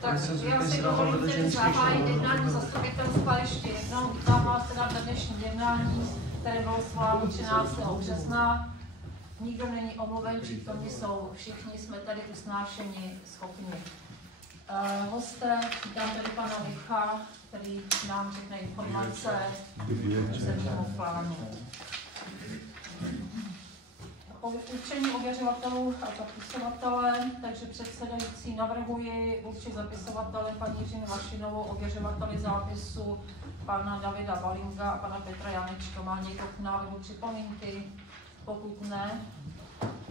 Tak já si dovolím tedy zahájit jednání zastupitelstva ještě jednou. Vítám vás teda na dnešní jednání, které bylo schváleno 13. března. Nikdo není omluven, přítomní jsou všichni, jsme tady usnášeni schopni. Hosté, vítám tady pana Micha, který nám řekne informace územního plánu. O určení ověřovatelů a zapisovatele, takže předsedající navrhuji určit zapisovatele paní Jiřinu Vašinovou, ověřovateli zápisu pana Davida Balinga a pana Petra Janečka. Má někdo k návrhu připomínky? Pokud ne,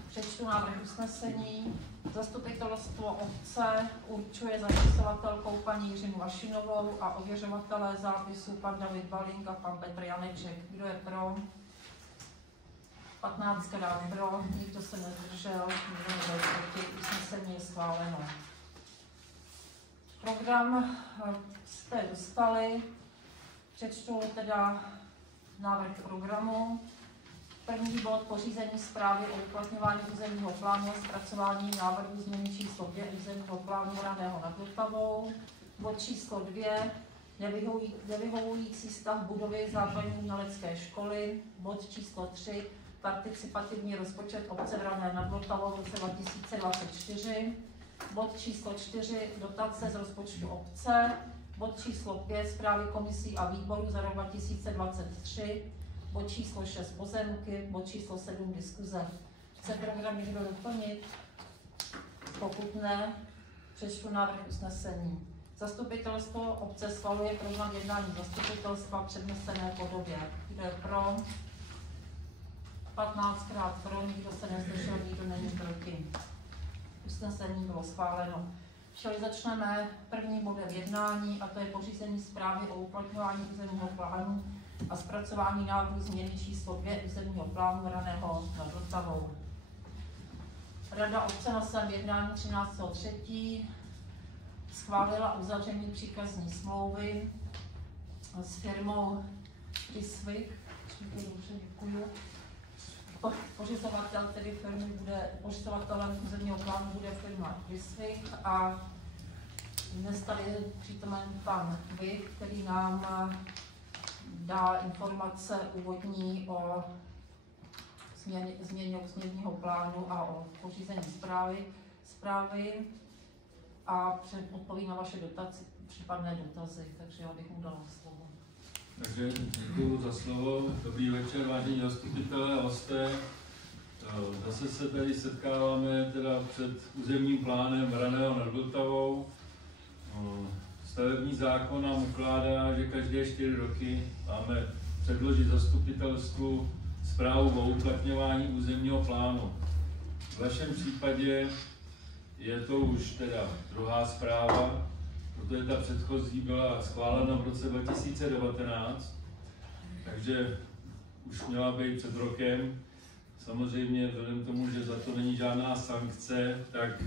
přečtu návrh usnesení. Zastupitelstvo obce určuje zapisovatelkou paní Jiřinu Vašinovou a ověřovatelé zápisu pan David Baling a pan Petr Janeček. Kdo je pro? 15 krát pro, nikdo se nezdržel, nikdo nebyl proti, usnesení je schváleno. Program jste dostali, přečtu teda návrh programu. První bod pořízení zprávy o uplatňování územního plánu a zpracování návrhu změny číslo 2 územního plánu Raného nad Vltavou. Bod číslo 2 nevyhovující stav budovy základní umělecké školy. Bod číslo 3 participativní rozpočet obce v Rané nad Vltavou v roce 2024. Bod číslo 4 dotace z rozpočtu obce. Bod číslo 5 zprávy komisí a výborů za rok 2023. Bod číslo 6 pozemky, bod číslo 7 diskuze. Chce program někdo doplnit? Pokud ne, přečtu návrh usnesení. Zastupitelstvo obce schvaluje program jednání zastupitelstva v přednesené podobě. Kdo je pro? 15krát pro, nikdo se nezdržel, nikdo není proti. Usnesení bylo schváleno. Čili začneme první bodem jednání, a to je pořízení zprávy o uplatňování územního plánu a zpracování návrhu změny číslo 2 územního plánu Raného nad Vltavou. Rada obce na svém jednání 13.3. schválila uzavření příkazní smlouvy s firmou Prisvik. Děkuju. Pořizovatel tedy firmy pořizovatelem územního plánu bude firma Prisvik a dnes tady je přítomen pan Vik, který nám dá informace úvodní o změně územního plánu a o pořízení zprávy a odpoví na vaše případné dotazy, takže já bych mu dala slovo. Takže děkuji za slovo. Dobrý večer, vážení zastupitelé, hosté. Zase se tady setkáváme teda před územním plánem Raného nad Vltavou. Stavební zákon nám ukládá, že každé 4 roky máme předložit zastupitelstvu zprávu o uplatňování územního plánu. V vašem případě je to už teda druhá zpráva, protože ta předchozí byla schválena v roce 2019, takže už měla být před rokem. Samozřejmě vzhledem k tomu, že za to není žádná sankce, tak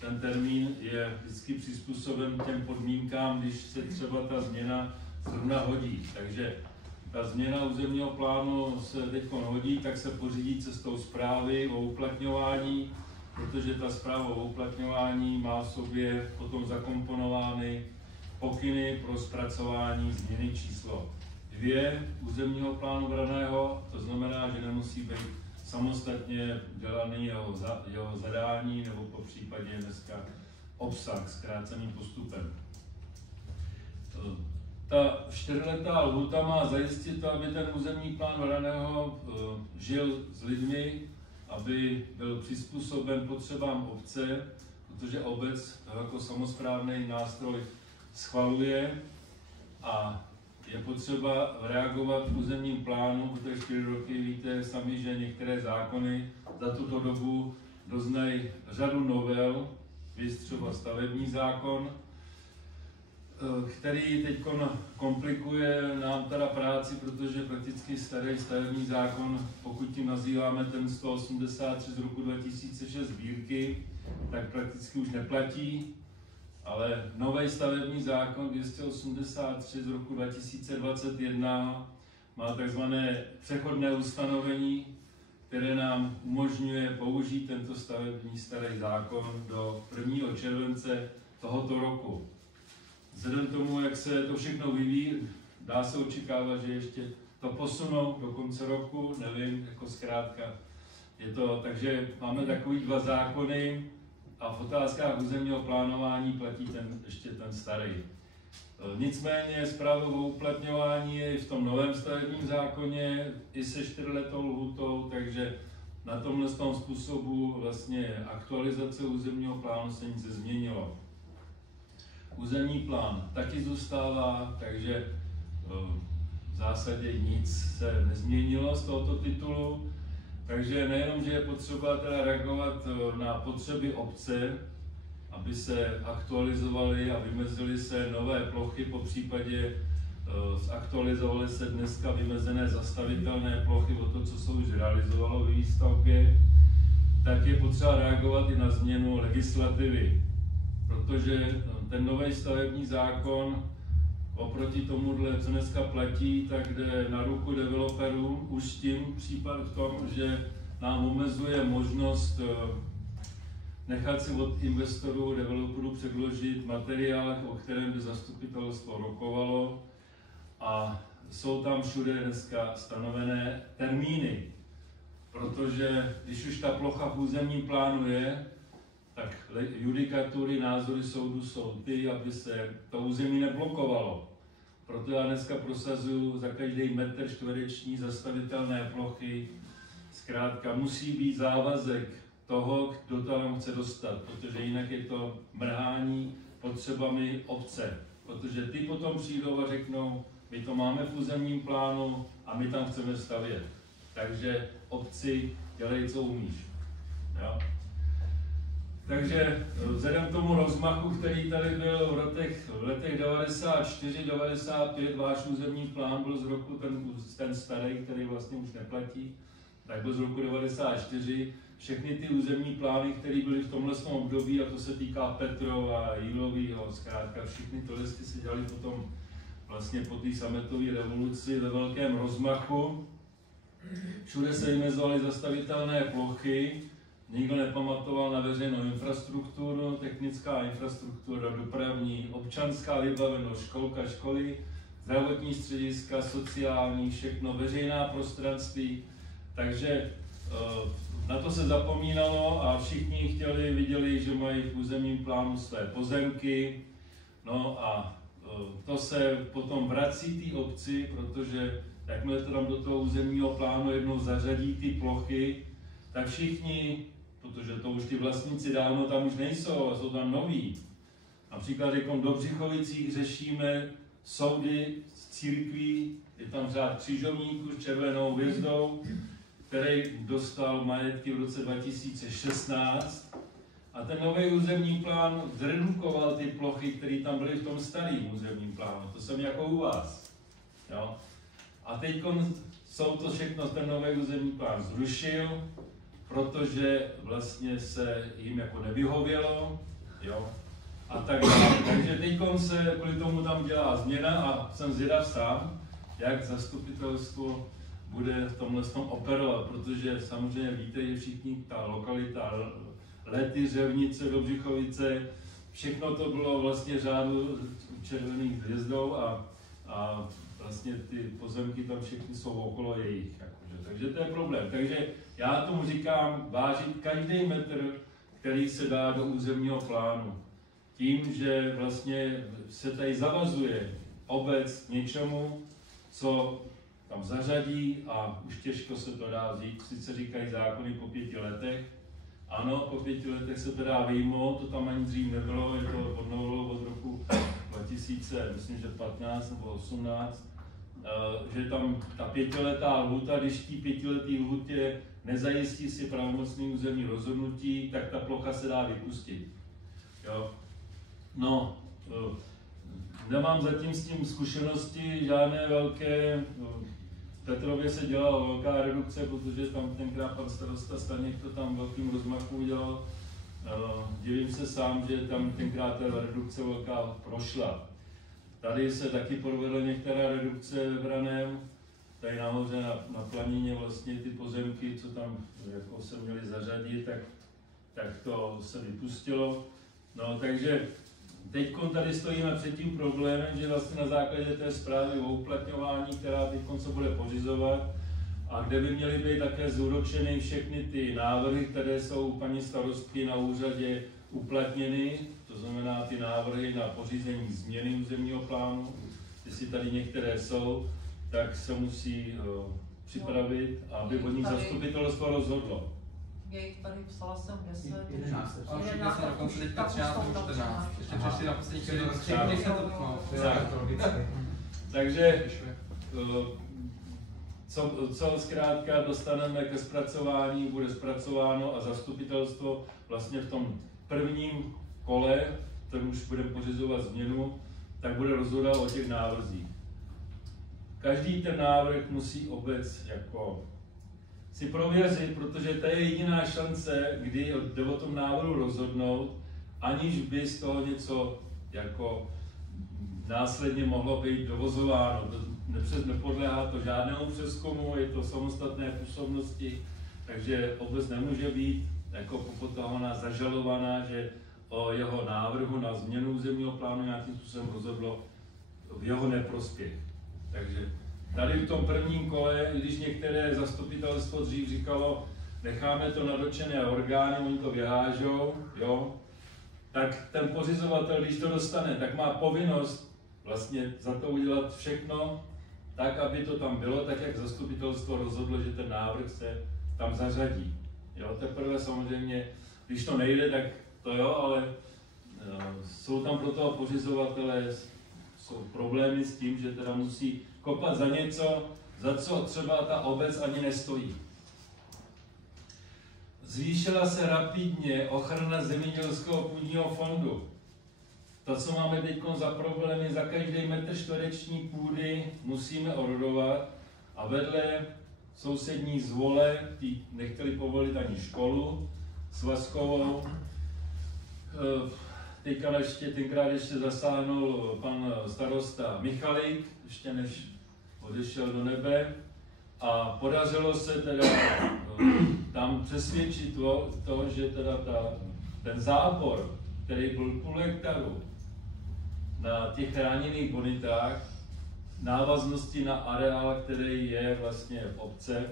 ten termín je vždycky přizpůsoben těm podmínkám, když se třeba ta změna zrovna hodí. Takže ta změna územního plánu se teď hodí, tak se pořídí cestou zprávy o uplatňování, protože ta zpráva o uplatňování má v sobě potom zakomponovány pokyny pro zpracování změny číslo 2 územního plánu Raného, to znamená, že nemusí být samostatně dělaný jeho zadání nebo po případě dneska obsah zkráceným postupem. Ta 4letá lhůta má zajistit, aby ten územní plán Raného žil s lidmi, aby byl přizpůsoben potřebám obce, protože obec jako samosprávný nástroj schvaluje a je potřeba reagovat v územním plánu, protože 4 roky víte sami, že některé zákony za tuto dobu doznají řadu novel, viz třeba stavební zákon, který teď komplikuje nám teda práci, protože prakticky starý stavební zákon, pokud tím nazýváme ten 183 z roku 2006 sbírky, tak prakticky už neplatí, ale nový stavební zákon 283 z roku 2021 má takzvané přechodné ustanovení, které nám umožňuje použít tento stavební starý zákon do 1. července tohoto roku. Vzhledem k tomu, jak se to všechno vyvíjí, dá se očekávat, že ještě to posunou do konce roku, nevím, jako zkrátka. Je to, takže máme takový 2 zákony a v otázkách územního plánování platí ještě ten starý. Nicméně zpráva o uplatňování je i v tom novém stavebním zákoně, i se 4letou lhůtou, takže na tomhle způsobu vlastně aktualizace územního plánu se nic nezměnilo. Územní plán taky zůstává, takže v zásadě nic se nezměnilo z tohoto titulu. Takže nejenom, že je potřeba teda reagovat na potřeby obce, aby se aktualizovaly a vymezily se nové plochy, po případě zaktualizovaly se dneska vymezené zastavitelné plochy o to, co se už realizovalo ve výstavbě, tak je potřeba reagovat i na změnu legislativy, protože ten nový stavební zákon oproti tomuhle, co dneska platí, tak jde na ruku developerům už s tím případ v tom, že nám omezuje možnost nechat si od investorů, developerů předložit materiál, o kterém by zastupitelstvo rokovalo, a jsou tam všude dneska stanovené termíny, protože když už ta plocha v územním plánu je, tak judikatury, názory soudu jsou ty, aby se to území neblokovalo. Proto já dneska prosazuju za každý metr čtvereční zastavitelné plochy. Zkrátka musí být závazek toho, kdo tam chce dostat, protože jinak je to mrhání potřebami obce. Protože ty potom přijdou a řeknou, my to máme v územním plánu a my tam chceme stavět. Takže obci dělej, co umíš. Jo? Takže vzhledem k tomu rozmachu, který tady byl v letech 94-95, váš územní plán byl z roku ten starý, který vlastně už neplatí, tak byl z roku 94. Všechny ty územní plány, které byly v tomhle období, a to se týká Petrova, Jílovýho, zkrátka všechny tohle se dělali potom vlastně po té sametové revoluci ve velkém rozmachu. Všude se vymezovaly zastavitelné plochy. Nikdo nepamatoval na veřejnou infrastrukturu, technická infrastruktura, dopravní, občanská vybavenost, školka, školy, zdravotní střediska, sociální, všechno, veřejná prostranství. Takže na to se zapomínalo a všichni viděli, že mají v územním plánu své pozemky. No a to se potom vrací té obci, protože jakmile to tam do toho územního plánu jednou zařadí ty plochy, tak všichni, protože to už ty vlastníci dávno tam už nejsou a jsou tam noví. Například v Dobřichovicích řešíme soudy z církví, je tam řád křižovníků s červenou hvězdou, který dostal majetky v roce 2016, a ten nový územní plán zredukoval ty plochy, které tam byly v tom starém územním plánu. To jsem jako u vás. Jo? A teď jsou to všechno, ten nový územní plán zrušil, protože vlastně se jim jako nevyhovělo, jo, a tak dále. Takže teď se kvůli tomu tam dělá změna a jsem zvědav sám, jak zastupitelstvo bude v tomhle operovat, protože samozřejmě víte, že všichni ta lokalita Lety, Řevnice, Dobřichovice, všechno to bylo vlastně řádu červených hvězdou a vlastně ty pozemky tam všechny jsou okolo jejich. Jakože. Takže to je problém. Takže já tomu říkám vážit každý metr, který se dá do územního plánu. Tím, že vlastně se tady zavazuje obec k něčemu, co tam zařadí, a už těžko se to dá vzít. Sice říkají zákony po 5 letech. Ano, po 5 letech se to dá vyjmout, to tam ani dřív nebylo, je to od novelu od roku 2000, myslím, že 15 nebo 18, že tam ta 5letá lhůta, když v té 5letý lhůtě nezajistí si pravomocný územní rozhodnutí, tak ta plocha se dá vypustit. Jo? No, nemám zatím s tím zkušenosti žádné velké. V Petrově se dělala velká redukce, protože tam tenkrát pan starosta Staněk to tam velkým rozmachu udělal. Divím se sám, že tam tenkrát ta redukce velká prošla. Tady se taky provedly některé redukce v Braném, tady nahoře na planině vlastně ty pozemky, co tam jako se měly zařadit, tak to se vypustilo. No takže teď tady stojíme před tím problémem, že vlastně na základě té zprávy o uplatňování, která teď se bude pořizovat, a kde by měly být také zúročeny všechny ty návrhy, které jsou u paní starostky na úřadě uplatněny, to znamená ty návrhy na pořízení změny územního plánu, jestli tady některé jsou, tak se musí připravit, aby o nich zastupitelstvo rozhodlo. Je jich tady, psala jsem 10. 11. A všichni jsou na konci teďka 13 nebo 14. Ještě přešli na poslední Takže co zkrátka dostaneme ke zpracování, bude zpracováno a zastupitelstvo vlastně v tom prvním kole, kterým už budeme pořizovat změnu, tak bude rozhodovat o těch návrzích. Každý ten návrh musí obec jako si prověřit, protože to je jediná šance, kdy jde o tom návrhu rozhodnout, aniž by z toho něco jako následně mohlo být dovozováno. Nepodléhá to žádnému přezkumu, je to samostatné působnosti, takže obec nemůže být jako popotahovaná, zažalovaná, že o jeho návrhu na změnu územního plánu nějakým způsobem rozhodlo v jeho neprospěch. Takže tady v tom prvním kole, když některé zastupitelstvo dřív říkalo, necháme to na dotčené orgány, oni to vyhážou, jo, tak ten pořizovatel, když to dostane, tak má povinnost vlastně za to udělat všechno, tak, aby to tam bylo, tak jak zastupitelstvo rozhodlo, že ten návrh se tam zařadí. Jo, teprve samozřejmě, když to nejde, tak to jo, ale jsou tam pro toho pořizovatele, jsou problémy s tím, že teda musí kopat za něco, za co třeba ta obec ani nestojí. Zvýšila se rapidně ochrana zemědělského půdního fondu. To, co máme teď za problémy, za každý metr čtvereční půdy musíme orodovat a vedle sousední Zvole, tí nechtěli povolit ani školu svazkovou. Tenkrát ještě zasáhnul pan starosta Michalik, ještě než odešel do nebe. A podařilo se teda tam přesvědčit to, že teda ten zábor, který byl půl hektaru na těch chráněných bonitách, návaznosti na areál, který je vlastně v obce,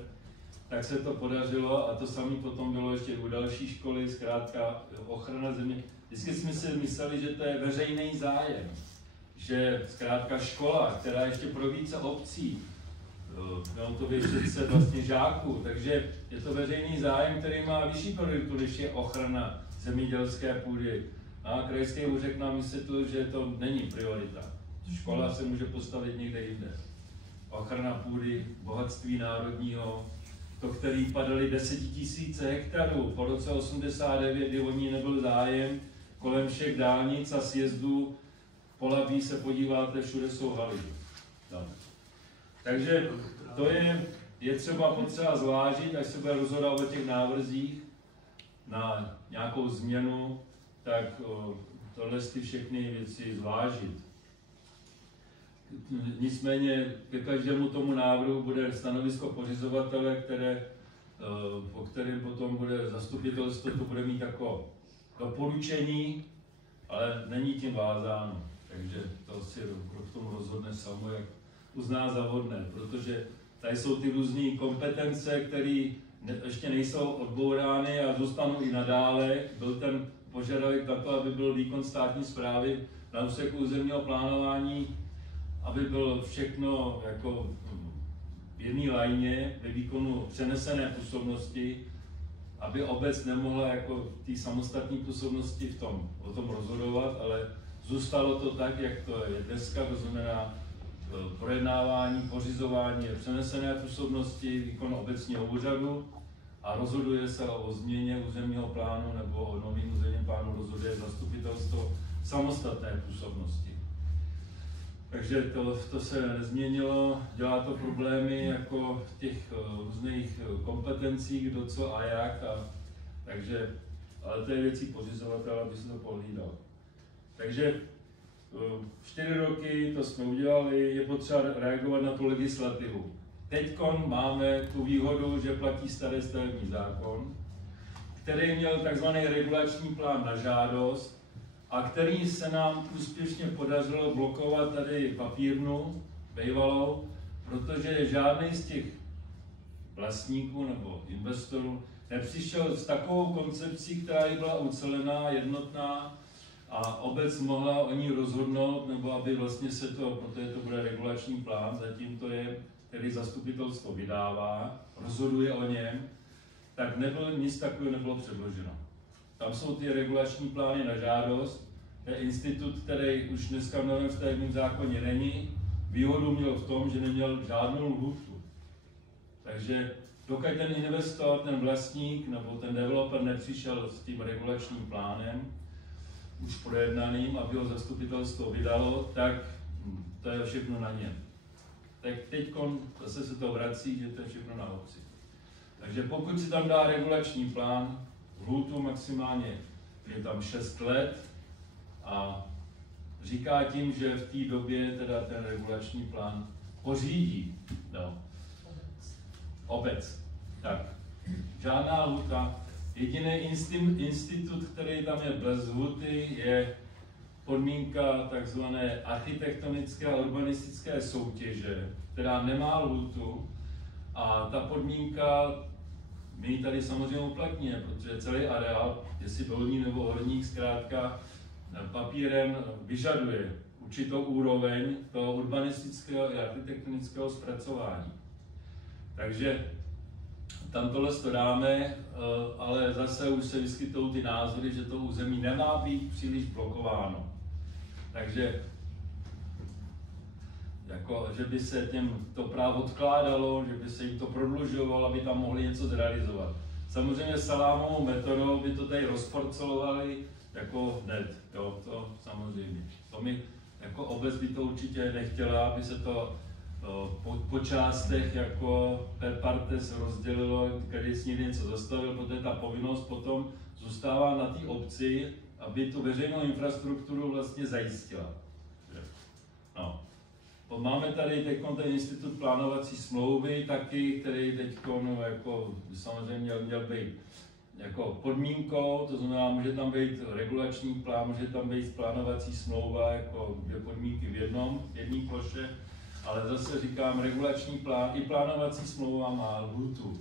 tak se to podařilo a to samé potom bylo ještě u další školy, zkrátka ochrana země. Vždycky jsme si mysleli, že to je veřejný zájem, že zkrátka škola, která ještě pro více obcí, mělo to být 600 vlastně žáků, takže je to veřejný zájem, který má vyšší prioritu, než je ochrana zemědělské půdy. A krajský úřad nám vysvětlil, že to není priorita. Škola se může postavit někde jinde. Ochrana půdy, bohatství národního, to, který padaly 10 000 hektarů. Po roce 89, kdy o ní nebyl zájem, kolem všech dálnic a sjezdů Polabí se podíváte, všude jsou haly. Tak. Takže to je třeba potřeba zvážit, až se bude rozhodovat o těch návrzích na nějakou změnu, tak tohle ty všechny věci zvážit. Nicméně ke každému tomu návrhu bude stanovisko pořizovatele, o kterém potom bude zastupitelstvo, to bude mít jako doporučení, ale není tím vázáno. Takže to si k tomu rozhodne samo, jak uzná za vhodné, protože tady jsou ty různé kompetence, které ještě nejsou odbourány a zůstanou i nadále. Byl ten požadavek na to, aby byl výkon státní správy na úseku územního plánování, aby bylo všechno jako v jedné lajně ve výkonu přenesené působnosti, aby obec nemohla jako té samostatné působnosti o tom rozhodovat, ale zůstalo to tak, jak to je dneska, to znamená projednávání, pořizování přenesené působnosti, výkon obecního úřadu a rozhoduje se o změně územního plánu nebo o novém územním plánu rozhoduje zastupitelstvo samostatné působnosti. Takže to se nezměnilo, dělá to problémy jako v těch různých kompetencích, kdo co a jak, ale to je věcí pořizovatele, aby se to pohlídal. Takže 4 roky to jsme udělali, je potřeba reagovat na tu legislativu. teď máme tu výhodu, že platí starý stavební zákon, který měl takzvaný regulační plán na žádost a který se nám úspěšně podařilo blokovat tady papírnu bývalou, protože žádný z těch vlastníků nebo investorů nepřišel s takovou koncepcí, která by byla ucelená, jednotná a obec mohla o ní rozhodnout, nebo aby vlastně se to, protože to bude regulační plán, zatím to je, který zastupitelstvo vydává, rozhoduje o něm, tak nic takového nebylo předloženo. Tam jsou ty regulační plány na žádost, to je institut, který už dneska v novém stavebním zákoně není. Výhodu měl v tom, že neměl žádnou lhůtu. Takže dokud ten investor, ten vlastník nebo ten developer nepřišel s tím regulačním plánem, už projednaným, aby ho zastupitelstvo vydalo, tak to je všechno na něm. Tak teď zase se to vrací, že to je všechno na obci. Takže pokud si tam dá regulační plán, lhůtu maximálně je tam 6 let a říká tím, že v té době teda ten regulační plán pořídí obec. Tak, žádná lhůta. Jediný institut, který tam je bez lhůty, je podmínka takzvané architektonické a urbanistické soutěže, která nemá lhůtu a ta podmínka my ji tady samozřejmě uplatníme, protože celý areál, jestli dolní nebo horník, zkrátka papírem vyžaduje určitou úroveň toho urbanistického i architektonického zpracování. Takže tam tohle to dáme, ale zase už se vyskytují ty názory, že to území nemá být příliš blokováno. Takže jako, že by se těm to právo odkládalo, že by se jim to prodlužovalo, aby tam mohli něco zrealizovat. Samozřejmě salámovou metodou by to tady rozporcelovali jako hned, jo, to samozřejmě. To my jako obec by to určitě nechtěla, aby se to po částech jako per partes rozdělilo, když si někde něco zastavil, protože ta povinnost potom zůstává na té obci, aby tu veřejnou infrastrukturu vlastně zajistila. No. Máme tady teď ten institut plánovací smlouvy taky, který teď jako samozřejmě měl být jako podmínkou, to znamená, může tam být regulační plán, může tam být plánovací smlouva, jako dvě podmínky v jedné ploše, ale zase říkám, regulační plán i plánovací smlouva má lhůtu.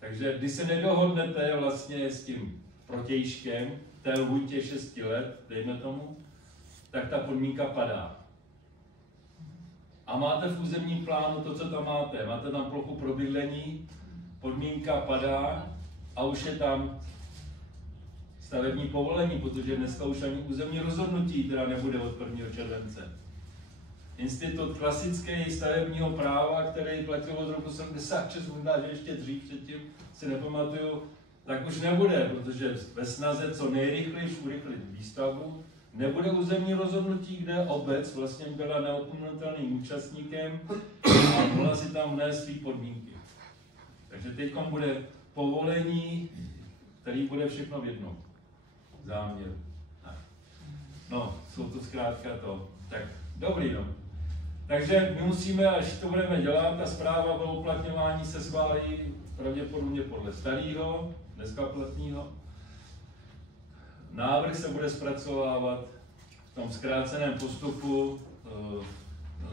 Takže když se nedohodnete vlastně s tím protějškem, té lhůtě 6 let, dejme tomu, tak ta podmínka padá. A máte v územním plánu to, co tam máte. Máte tam plochu pro bydlení, podmínka padá a už je tam stavební povolení, protože dneska už ani územní rozhodnutí teda nebude od 1. července. Institut klasického stavebního práva, který platil od roku 76, možná, že ještě dřív předtím, si nepamatuju, tak už nebude, protože ve snaze co nejrychleji urychlit výstavbu, nebude územní rozhodnutí, kde obec vlastně byla neopomenutelným účastníkem a mohla si tam vnést svý podmínky. Takže teď bude povolení, který bude všechno v jednom záměru. No, jsou to zkrátka to. Tak, dobrý, no. Takže my musíme, až to budeme dělat, ta zpráva o uplatňování se schválí pravděpodobně podle starého, dneska platného. Návrh se bude zpracovávat v tom zkráceném postupu,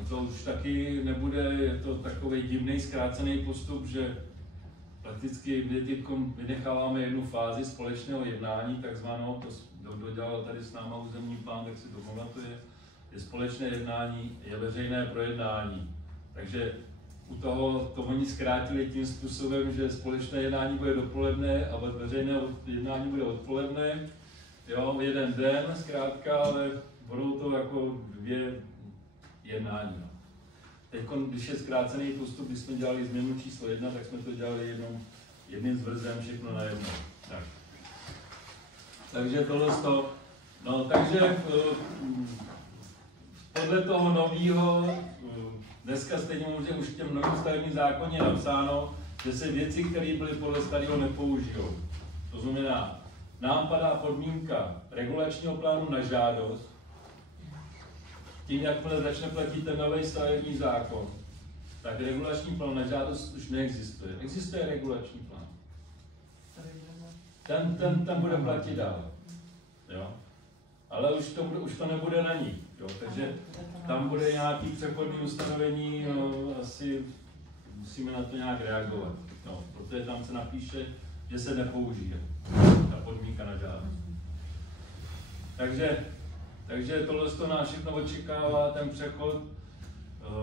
to už taky nebude, je to takový divný zkrácený postup, že prakticky vynecháváme jednu fázi společného jednání, takzvanou, to dělal tady s náma územní plán, tak si to pamatuje, je společné jednání, je veřejné projednání. Takže u toho to oni zkrátili tím způsobem, že společné jednání bude dopoledne a veřejné jednání bude odpoledne. Jo, jeden den zkrátka, ale budou to jako 2 jednání. No. Teď, když je zkrácený postup, když jsme dělali změnu číslo 1, tak jsme to dělali jedním zvrzem, všechno na jedno. Tak. Takže tohle to, no takže podle toho nového, dneska stejně může už v těm novým stavebním zákoně napsáno, že se věci, které byly podle starého, nepoužijou. To znamená, nám padá podmínka regulačního plánu na žádost, tím, jakmile začne platit ten nový stavební zákon, tak regulační plán na žádost už neexistuje. Existuje regulační plán. Ten bude platit dál. Jo? Ale už to nebude na ní. Jo? Takže tam bude nějaký přechodné ustanovení, no, asi musíme na to nějak reagovat. No, protože tam se napíše, že se nepoužije ta podmínka na žádost. Takže tohle to nás všechno očekává, ten přechod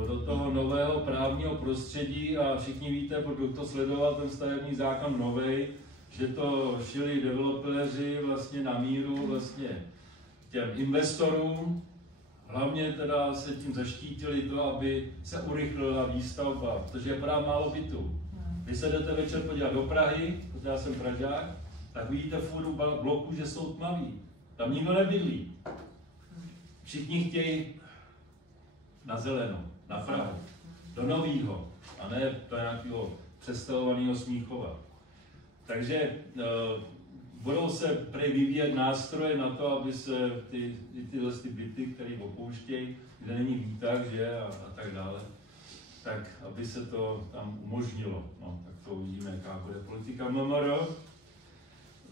do toho nového právního prostředí a všichni víte, pokud to sledoval ten stavební zákon novej, že to šili developeři vlastně na míru vlastně těm investorům, hlavně teda se tím zaštítili to, aby se urychlila výstavba, protože je právě málo bytů. Když se jdete večer podívat do Prahy, protože já jsem Pražák, tak vidíte fůru bloků, že jsou tmaví. Tam nikdo nebydlí. Všichni chtějí na zeleno, na Prahu, do novýho, a ne do nějakého přestavovaného Smíchova. Takže budou se prý vyvíjet nástroje na to, aby se tyhle byty, které opouštějí, kde není výtah, že, a tak dále, tak aby se to tam umožnilo. No, tak to uvidíme, jaká bude politika MMR.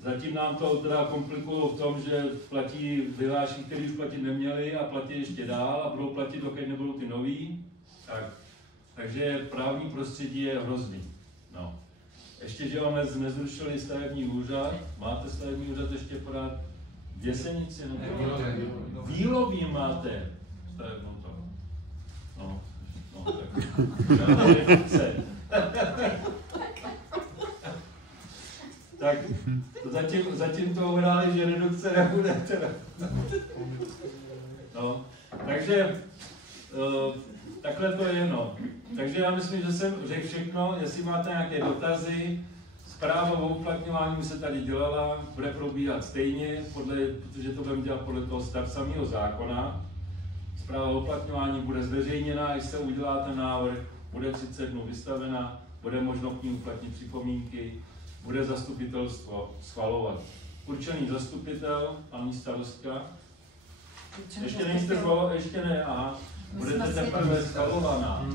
Zatím nám to teda komplikují v tom, že platí vyhlášky, které už platit neměly a platí ještě dál a budou platit, dokud nebudou ty nový. Takže právní prostředí je hrozný. No. Ještě, že vám nezrušili stavební úřad, máte stavební úřad ještě podat v Jesenici? V Jílově máte stavebnou to. No, tak zatím to uhráli, že redukce nebude teda. No, takže takhle to je, no. Takže já myslím, že jsem řekl všechno. Jestli máte nějaké dotazy, zpráva o uplatňování se tady dělala, bude probíhat stejně, protože to budeme dělat podle toho samého zákona. Zpráva o uplatňování bude zveřejněna, až se udělá ten návrh, bude 30 dnů vystavena, bude možno k ní uplatnit připomínky, bude zastupitelstvo schvalovat. Určený zastupitel, paní starostka. Ještě nejste ještě ne, aha. Budete teprve schvalovaná.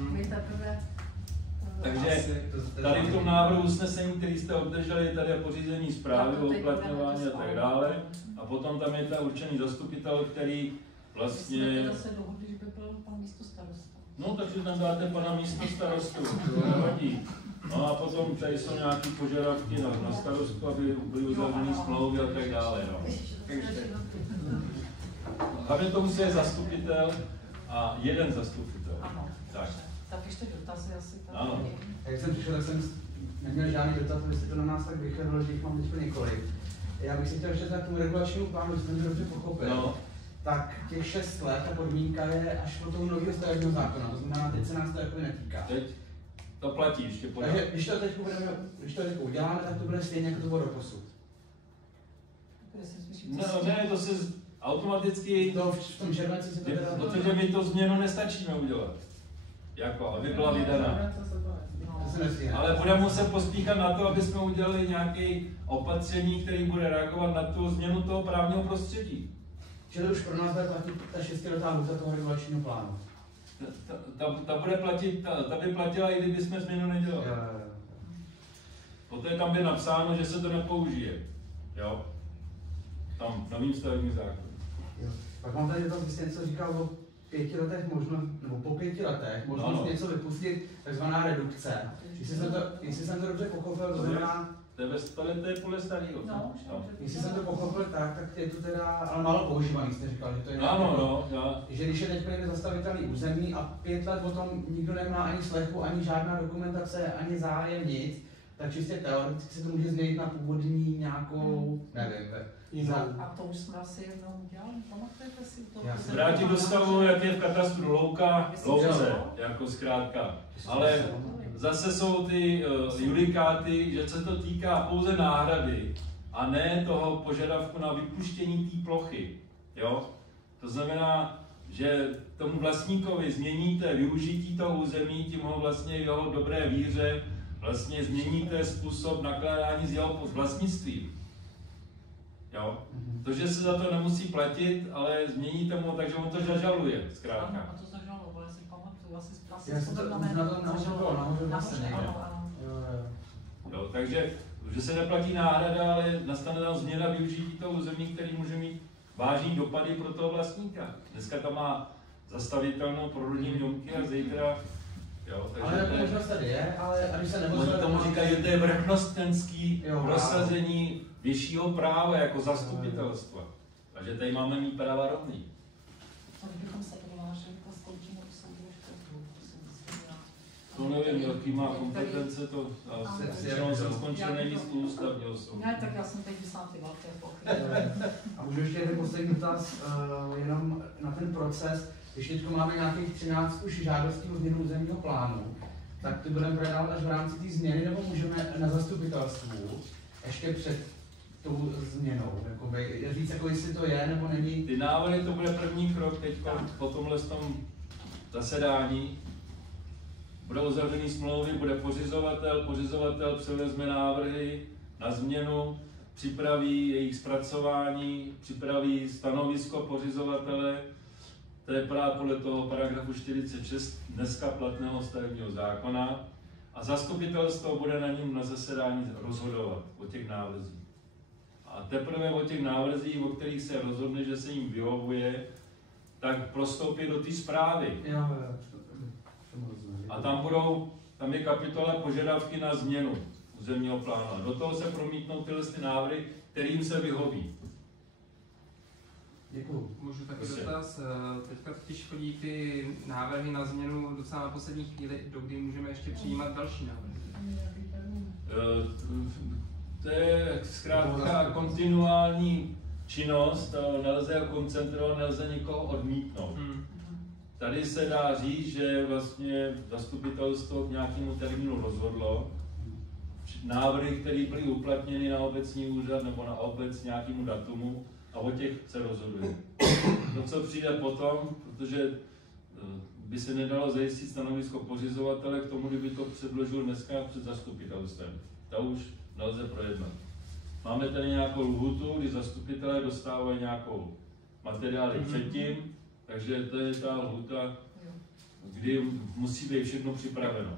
Takže tady v tom návrhu usnesení, který jste obdrželi, tady je pořízení zprávy o uplatňování a tak dále. A potom tam je ta určený zastupitel, který vlastně... No, takže tam dáte pana místostarostu, to nevadí. No a potom tady jsou nějaké požadavky na starostu, aby byly uzavřeny smlouvy a tak dále. No. Hlavně to musí je zastupitel a jeden zastupitel. Ano. Tak ještě dotazy asi tady. Ano. Jak jsem přišel, tak jsem neměl žádný dotaz, vy jste to na nás tak vychrnul, že jich mám teď několik. Já bych si chtěl ještě k tomu regulačnímu plánu, jestli jsem to dobře pochopil. No. Tak těch 6 let, ta podmínka je až po toho nového stavebního zákona, to znamená, teď se nás to jako netýká. Teď to platí ještě pořád. Takže když to teď uděláme, tak to bude stejně jako to bylo doposud. No, ne, to se automaticky... To v tom červenci se to teda... Protože my to změnu nestačíme udělat. Jako, aby byla vydaná. Ale budeme muset pospíchat na to, aby jsme udělali nějaké opatření, které bude reagovat na tu změnu toho právního prostředí. Čili už pro nás bude platit ta 6letá lhůta toho regulačního plánu. Ta bude platit, ta by platila, i kdyby jsme změnu nedělali. Poté tam je napsáno, že se to nepoužije. Jo? Tam v novým stavebním zákoně. Pak mám tady to něco říkal o 5 letech možnost, nebo po 5 letech možnost něco vypustit, takzvaná redukce. Jestli jsem to dobře pochopil, to znamená... To je podle starého. No, jestli jsem to pochopil tak je to teda, ale málo používaný, jste říkal, že to je že když je teď projde zastavitelný území a 5 let o tom nikdo nemá ani slechu, ani žádná dokumentace, ani zájem, nic, tak čistě teoreticky se to může změnit na původní nějakou, nevím, A to už jsme asi jednou udělali, pamatujete si to? Vrátit do stavu, jak je v katastru louka, louce, jako zkrátka. Ale zase jsou ty judikáty, že se to týká pouze náhrady a ne toho požadavku na vypuštění té plochy. Jo? To znamená, že tomu vlastníkovi změníte využití toho území, tím ho vlastně jeho dobré víře vlastně změníte způsob nakládání s jeho vlastnictvím. Jo? To, že se za to nemusí platit, ale změníte mu, takže on to zažaluje, zkrátka. Ano, a to zažalovalo, já si pamatuju. asi Já jsem to na tom nahoře vlastně někde. Jo, takže že se neplatí náhrada, ale nastane tam změna využití toho území, který může mít vážný dopady pro toho vlastníka. Dneska tam má zastavitelnou pro rodinné domky a zítra. Jo, takže ale to možnost tady je, ale když se nebo tomu říkají, že to je vrchnostenský prosazení vyššího práva jako zastupitelstva. Takže tady máme mít práva rovný. To nevím, jaký má kompetence, to většinou jsem skončil nejvíc u ústavního soudu. Ne, tak já jsem teď vysvětlila. A můžu ještě jeden poslední dotaz, jenom na ten proces. Když teď máme nějakých 13 už žádostí o změnu územního plánu, tak ty budeme projednávat až v rámci té změny, nebo můžeme na zastupitelstvu ještě před tou změnou, jakoby, říct, jako jestli to je, nebo není? Ty návrhy, to bude první krok teď po tomhle tom zasedání. Budou uzavřený smlouvy, bude pořizovatel převezme návrhy na změnu, připraví jejich zpracování, připraví stanovisko pořizovatele, to je právě podle toho paragrafu 46 dneska platného stavebního zákona, a zastupitelstvo bude na něm na zasedání rozhodovat o těch návrzích. A teprve o těch návrzích, o kterých se rozhodne, že se jim vyhovuje, tak prostoupí do té zprávy. A tam je kapitola požadavky na změnu územního plánu. A do toho se promítnou tyhle návrhy, kterým se vyhoví. Děkuju. Můžu taky dotaz. Teďka totiž chodí ty návrhy na změnu docela na poslední chvíli, do kdy můžeme ještě přijímat další návrhy. To je zkrátka kontinuální činnost, nelze ho koncentrovat, nelze nikoho odmítnout. Tady se dá říct, že vlastně zastupitelstvo k nějakému termínu rozhodlo. Návrhy, které byly uplatněny na obecní úřad nebo na obec nějakému datumu, a o těch se rozhoduje. To, co přijde potom, protože by se nedalo zajistit stanovisko pořizovatele k tomu, kdyby to předložil dneska před zastupitelstvem. To už nelze projednat. Máme tady nějakou lhůtu, kdy zastupitelé dostávají nějakou materiály předtím, takže to je ta lhůta, kdy musí být všechno připraveno.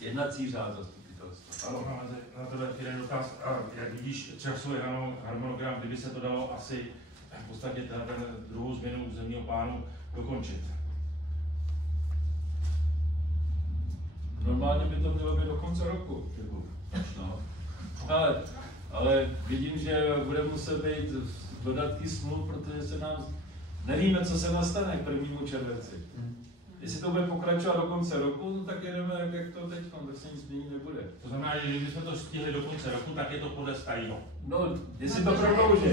Jednací řád zastupitelstva. Ano, na tebe jeden dotaz. Jak vidíš časový harmonogram, kdyby se to dalo asi v podstatě ten druhou změnu územního plánu dokončit? Normálně by to mělo být do konce roku. No. Ale vidím, že bude muset být dodatky smluv, protože se nám nevíme, co se nastane k 1. červenci. Jestli to bude pokračovat do konce roku, no tak jedeme jak to teď, tak se nic měnit nebude. To znamená, že když jsme to stihli do konce roku, tak je to podle starého. No, jestli to prodlouží.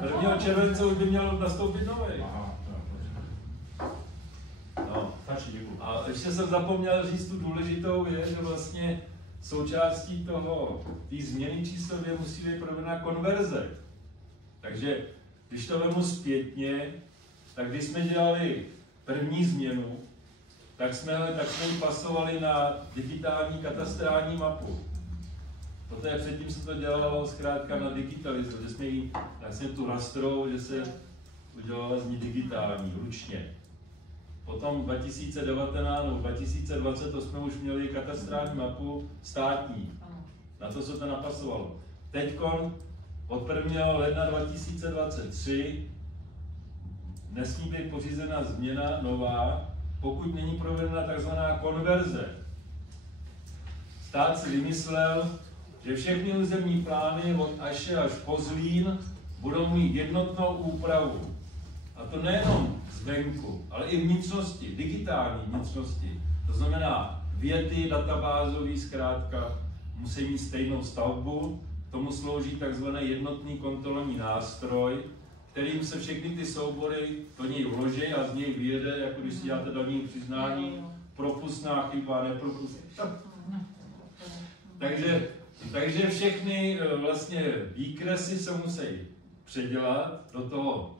1. července už by mělo nastoupit nový. No. A ještě jsem zapomněl říct tu důležitou věc, že vlastně součástí té změny číslově musí být provedena konverze. Takže když to vemu zpětně, tak když jsme dělali první změnu, tak jsme ji pasovali na digitální katastrální mapu. Protože předtím se to dělalo zkrátka na digitalizaci, že jsme ji tu rastrou, že se udělala z ní digitální, ručně. Potom 2019 nebo 2020 to jsme už měli katastrální mapu státní. Na to se to napasovalo. Teďkon od 1. ledna 2023 nesmí být pořízena změna nová, pokud není provedena tzv. Konverze. Stát si vymyslel, že všechny územní plány od Aše až po Zlín budou mít jednotnou úpravu. A to nejenom zvenku, ale i vnitřnosti, digitální vnitřnosti. To znamená věty databázový zkrátka musí mít stejnou stavbu, k tomu slouží tzv. Jednotný kontrolní nástroj, kterým se všechny ty soubory do něj vloží a z něj vyjede, jako když si děláte daní přiznání, propustná chyba, nepropustná. Takže všechny vlastně výkresy se musí předělat, do toho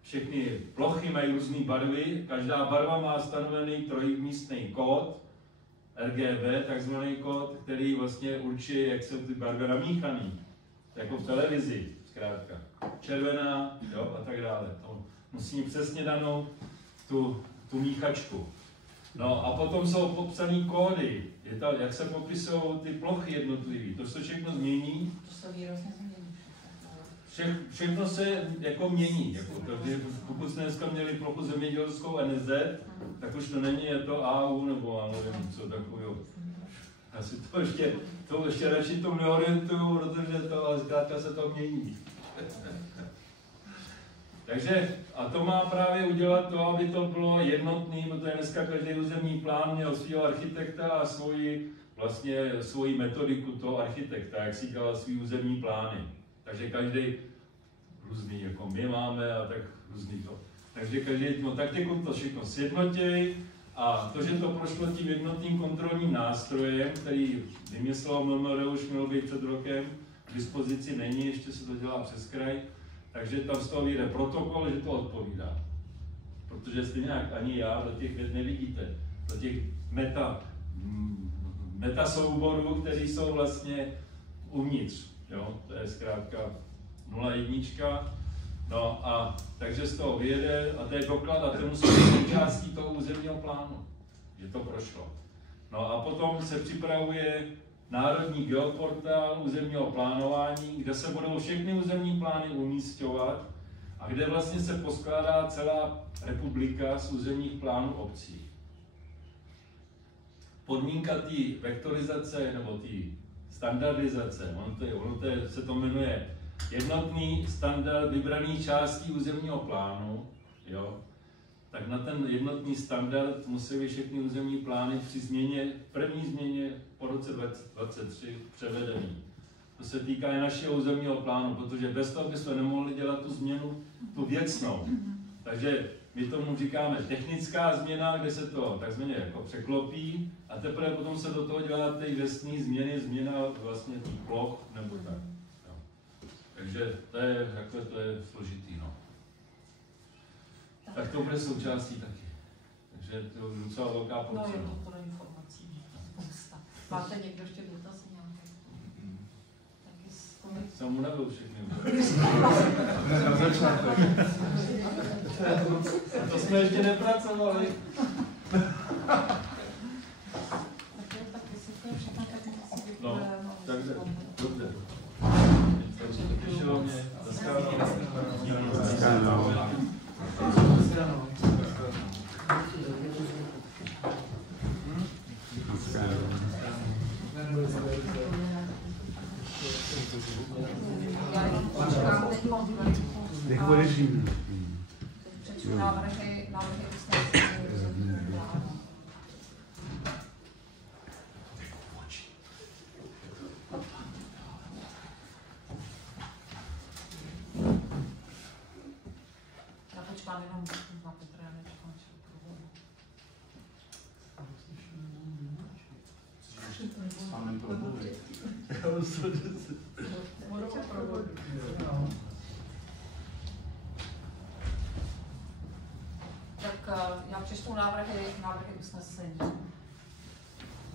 všechny plochy mají různé barvy, každá barva má stanovený trojmístný kód, RGB, takzvaný kód, který vlastně určí, jak jsou ty barvy namíchané, jako v televizi, zkrátka. Červená, jo, a tak dále. To Musí mít přesně danou tu míchačku. No a potom jsou popsané kódy, jak se popisují ty plochy jednotlivé, to se všechno změní. To se výrazně změní. Všechno se jako mění, takže pokud jsme dneska měli plochu zemědělskou NZ, tak už to není, je to AU nebo já nevím, co takového. Asi to ještě radši to neorientuju, protože to, ale zkrátka se to mění. Takže, a to má právě udělat to, aby to bylo jednotný, protože dneska každý územní plán měl svého architekta a svoji metodiku toho architekta, jak si dělal svý územní plány. Takže každý různý, jako my máme a tak různý to. Takže každý, no tak to všechno sjednotěj a to, že to prošlo tím jednotným kontrolním nástrojem, který vymyslel MMR, už mělo být před rokem, k dispozici není, ještě se to dělá přes kraj, takže tam z toho vyjde protokol, že to odpovídá. Protože stejně jak ani já do těch věd nevidíte, do těch meta souborů, které jsou vlastně uvnitř. Jo? To je zkrátka 0,1. No a takže z toho vyjede a to je doklad a to musí být součástí toho územního plánu, že to prošlo. No a potom se připravuje Národní geoportál územního plánování, kde se budou všechny územní plány umísťovat a kde vlastně se poskládá celá republika z územních plánů obcí. Podmínka té vektorizace nebo té standardizace, se to jmenuje jednotný standard vybraných částí územního plánu, jo? Tak na ten jednotný standard musí být všechny územní plány při první změně po roce 2023 převedený. To se týká i našeho územního plánu, protože bez toho bychom nemohli dělat tu změnu, tu věcnou. Takže my tomu říkáme technická změna, kde se to takzvaně jako překlopí a teprve potom se do toho dělá ty věcné změny, změna vlastně těch ploch nebo tak. Jo. Takže to je složitý. No. Tak to bude součástí taky. Takže to je docela velká potřeba. No je to podle informací. Máte někdo ještě dotaz nějaký? Jsem mu nebyl všechny. Na začátek. To jsme ještě nepracovali. No, takže, dobře. Těšilo mě. Nech bude živný. Přečtu návrhy usnesení. Já počkám jenom na Petra, než končí průběhu. Tak já přečtu návrhy usnesení.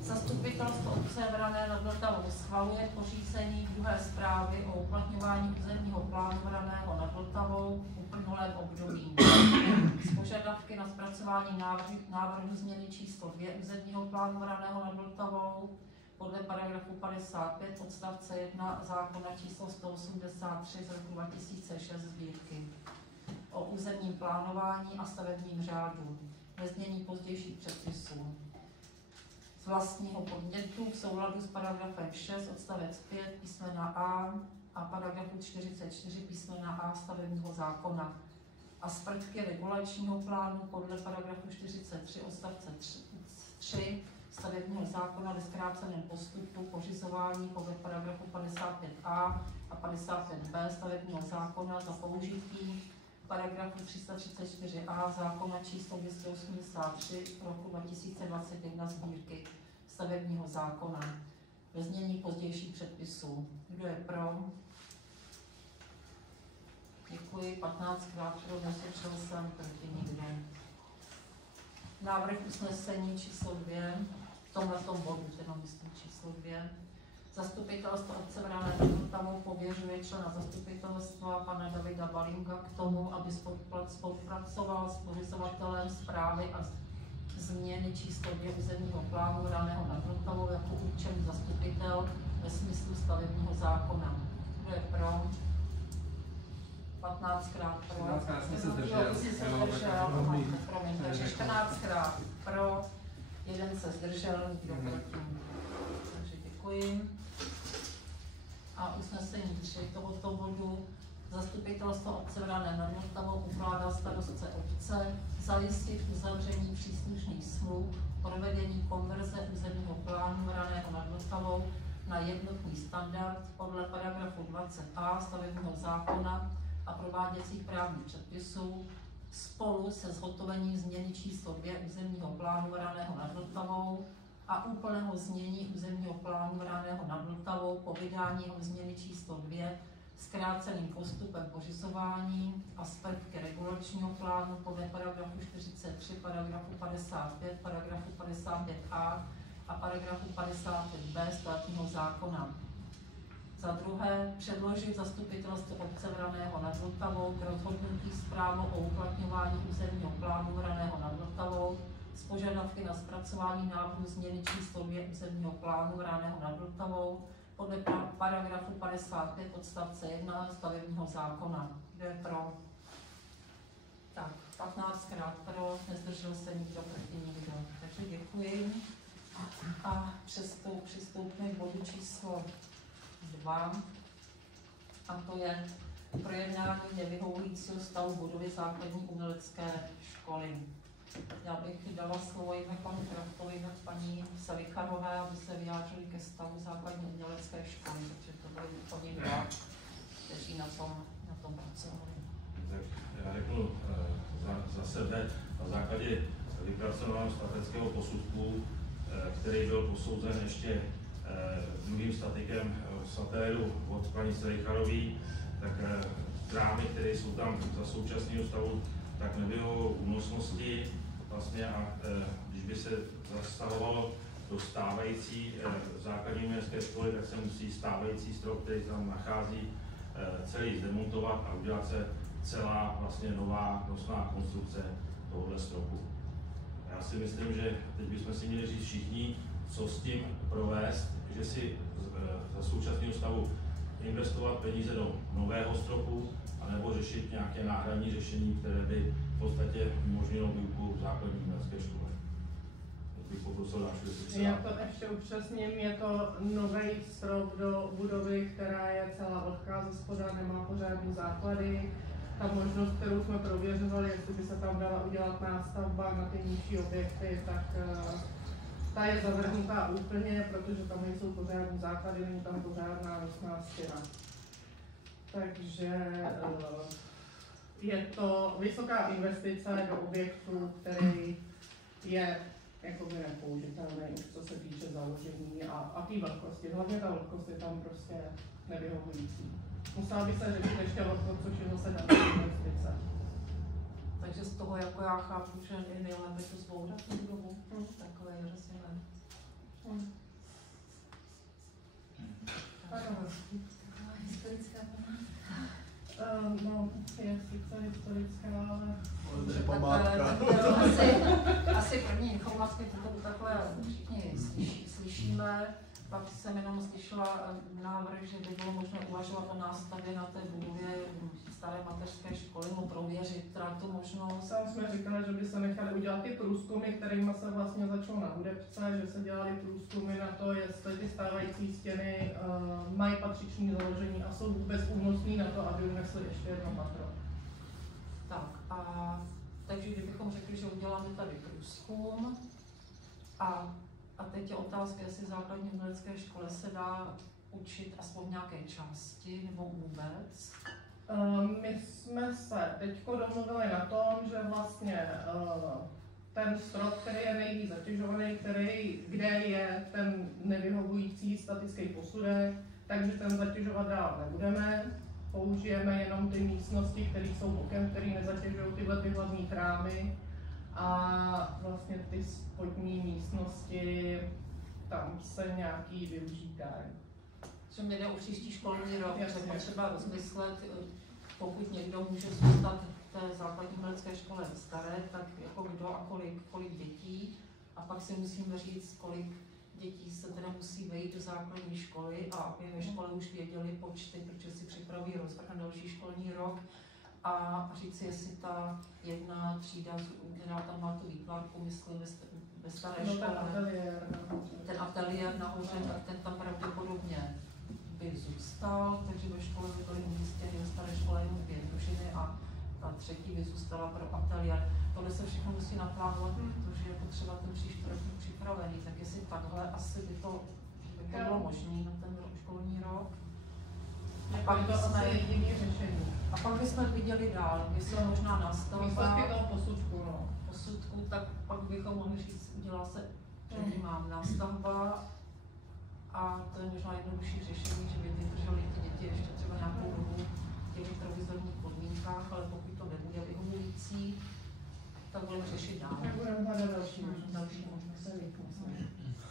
Zastupitelstvo obce Vrané nad Vltavou schvaluje pořízení druhé zprávy o uplatňování územního plánu Vraného nad Vltavou v uplynulém období. Z požadavky na zpracování návrhu změny číslo 2 územního plánu Vraného nad Vltavou podle paragrafu 55 odstavce 1 zákona číslo 183 z roku 2006 sbírky o územním plánování a stavebním řádu ve znění pozdějších předpisů. Z vlastního podnětu v souladu s paragrafem 6 odstavec 5 písmena a paragrafu 44 písmena A stavebního zákona a z prvky regulačního plánu podle paragrafu 43 odstavce 3 stavebního zákona ve zkráceném postupu pořizování podle paragrafu 55a a 55b stavebního zákona za použití paragrafu 334a zákona číslo 283 roku 2021 sbírky stavebního zákona ve znění pozdějších předpisů. Kdo je pro? Děkuji. 15krát pro, neslyšel jsem, proti nikdo. Návrh usnesení číslo 2, v tomhletom bodu, teda myslím číslo 2. Zastupitelstvo obce Vrané nad Vltavou pověřuje člena zastupitelstva pana Davida Balinga k tomu, aby spolupracoval s pořizovatelem zprávy a změny číslo 2 územního plánu Vraného nad Vltavou jako určený zastupitel ve smyslu stavebního zákona. Kdo je pro? 15krát pro. 15krát jsem se zdržel. Promiň, takže 14krát pro, jeden se zdržel, nikdo proti. Takže děkuji. A usnesení 3 tohoto bodu. Zastupitelstvo obce Vrané nad Vltavou ukládá starostce obce zajistit uzavření příslušných smluv, provedení konverze územního plánu Vraného nad Vltavou na jednotný standard podle paragrafu 20a stavebního zákona a prováděcích právních předpisů spolu se zhotovením změny číslo 2 územního plánu Vraného nad Vltavou a úplného znění územního plánu Vraného nad Vltavou po vydání jeho změny číslo 2 zkráceným postupem pořizování a z prvky regulačního plánu podle paragrafu 43, paragrafu 55, paragrafu 55a a paragrafu 55b státního zákona. Za druhé, předložit zastupitelstvu obce Vraného nad Vltavou k rozhodnutí zprávu o uplatňování územního plánu Vraného nad Vltavou s požadavky na zpracování návrhu změny číslo 2 územního plánu Vraného nad Vltavou podle paragrafu 55 odstavce 1 stavebního zákona. Kdo je pro? Tak, 15krát pro, nezdržel se nikdo, proti nikdo. Takže děkuji. A přistoupíme k bodu číslo 2. A to je projednání nevyhovujícího stavu budovy základní umělecké školy. Já bych dala slovo jednak panu Kraftovi, jednak paní Savikarové, aby se vyjádřili ke stavu základní umělecké školy, protože to byly oni dva, kteří na tom pracovali. Tak já řeknu za sebe na základě vypracovaného statického posudku, který byl posouzen ještě druhým statikem satéru od paní Savicharové, tak trámy, které jsou tam za současného stavu, tak nebylo únosnosti vlastně a když by se zastavovalo do stávající základní umělecké školy, tak se musí stávající strop, který tam nachází, celý zdemontovat a udělat se celá vlastně nová nosná konstrukce tohoto stropu. Já si myslím, že teď bychom si měli říct všichni, co s tím provést, že si za současného stavu investovat peníze do nového stropu, anebo řešit nějaké náhradní řešení, které by v podstatě umožnilo výuku v základní umělecké škole. Bych poprosil další. Já to ještě upřesním, je to nový strop do budovy, která je celá vlhká ze spoda, nemá pořádný základy. Ta možnost, kterou jsme prověřovali, jestli by se tam dala udělat nástavba na ty nižší objekty, tak ta je zavrhnutá úplně, protože tam nejsou pořádný základy, není tam pořádná nosná stěna. Takže je to vysoká investice do objektu, který je jakoby nepoužitelný, co se týče založení a té vlhkosti. Hlavně ta vlhkost je tam prostě nevyhovující. Musela by se řešit ještě vlhkost, což je zase další investice. Takže z toho, jako já chápu, že je nejlépe tu zbourat tu budovu, takové je rozdělené. Historická no, je sice historická, ale... Asi první informace, to takhle všichni slyšíme. Pak jsem jenom slyšela návrh, že by bylo možné uvažovat o nástavbě na té budově staré mateřské školy, no prověřit teda tu možnost. Sám jsme říkali, že by se nechali udělat ty průzkumy, kterými se vlastně začalo na hudebce, že se dělali průzkumy na to, jestli ty stávající stěny mají patřičné založení a jsou vůbec únosné na to, aby unesly ještě jedno patro. Tak a takže kdybychom řekli, že uděláme tady průzkum a teď je otázka, jestli v základní umělecké škole se dá učit aspoň v nějaké části nebo vůbec. My jsme se teď domluvili na tom, že vlastně ten strop, který je nejvíc zatěžovaný, kde je ten nevyhovující statický posudek, takže ten zatěžovat dál nebudeme. Použijeme jenom ty místnosti, které jsou bokem, které nezatěžují tyhle hlavní trámy. A vlastně ty spodní místnosti, tam se nějaký využít dají. že mi jde o příští školní rok, že potřeba rozmyslet, pokud někdo může zůstat v té základní umělecké škole staré, tak jako kdo a kolik dětí. A pak si musíme říct, kolik dětí se teda musí vejít do základní školy a aby ve škole už věděli počty, protože si připraví rozvrh na další školní rok a říct si, jestli ta jedna třída, která tam má tu výtvarku, myslím, ve staré škole, ten ateliér nahoře, tak ten tam pravděpodobně by zůstal, takže ve škole by byly umístěny ve staré škole jenom 2 družiny a ta třetí by zůstala pro ateliér. Tohle se všechno musí naplánovat, protože je potřeba ten příští rok připravený, tak jestli takhle asi by to bylo možné na ten školní rok. Pak to asi jediný řešení. A pak bychom viděli dál, jestli možná nástavba posudku, tak pak bychom mohli říct, udělá se předjímám nástavba a to je možná jednodušší řešení, že by vydrželi ty děti ještě třeba nějakou dobu v těch provizorních podmínkách, ale pokud to nebude vyhovující, tak budeme řešit dál. Tak budeme hledat další možnosti.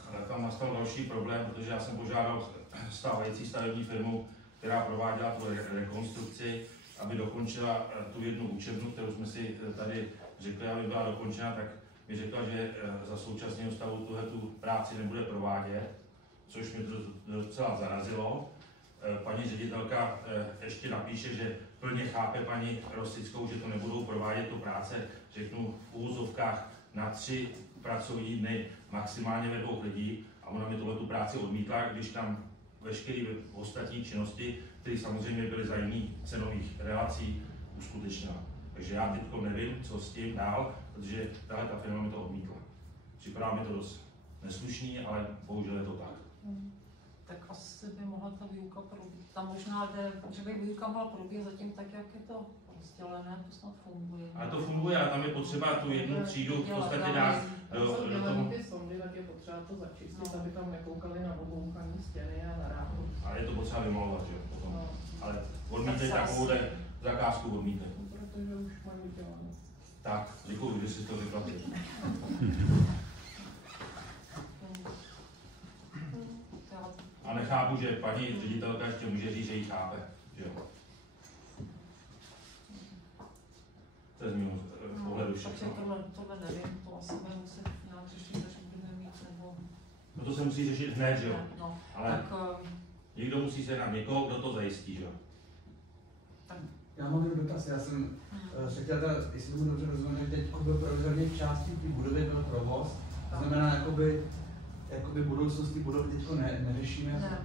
Ale tam nastal další problém, protože já jsem požádal stávající stavební firmu, která prováděla tu rekonstrukci, aby dokončila tu jednu učebnu, kterou jsme si tady řekli, aby byla dokončena, tak mi řekla, že za současného stavu tu práci nebude provádět, což mě docela zarazilo. Paní ředitelka ještě napíše, že plně chápe paní Rosickou, že to nebudou provádět tu práce, řeknu v úvozovkách na 3 pracovní dny, maximálně ve 2 lidí, a ona mi tu práci odmítla, když tam veškeré ostatní činnosti, které samozřejmě byly za jiných cenových relací, uskutečnila. Takže já teď nevím, co s tím dál, protože tahle ta firma mi to odmítla. Připadá mi to dost neslušný, ale bohužel je to tak. Tak asi by mohla ta výuka probíhat. Tam možná jde, že by výuka mohla probíhat zatím tak, jak je to rozdělené, to snad funguje. Ale to funguje, ale tam je potřeba tu jednu třídu v podstatě dát do toho. Ty sondy, tak je potřeba to začistit, aby tam nekoukali na obloukané stěny a na rámu. Ale je to potřeba vymalovat, že jo, potom. No. Ale odmítej takovou zakázku, odmítej. Protože už mají udělané. Tak, děkuji, že jsi to řekla ty. A nechápu, že paní ředitelka ještě může říct, že ji chápe, že jo. To je z mého pohledu všechno. Tohle nevím, to asi bude muset nějak řešit, až budeme mít, nebo... No to se musí řešit hned, že jo. No, ale tak, někdo musí se na někoho, kdo to zajistí, že jo. Já mám jeden dotaz, já jsem řekl, jestli mu dobře rozumím, že teď byl provizorně v části té budovy byl provoz, to znamená, jakoby budoucnost té budovy teď neřešíme.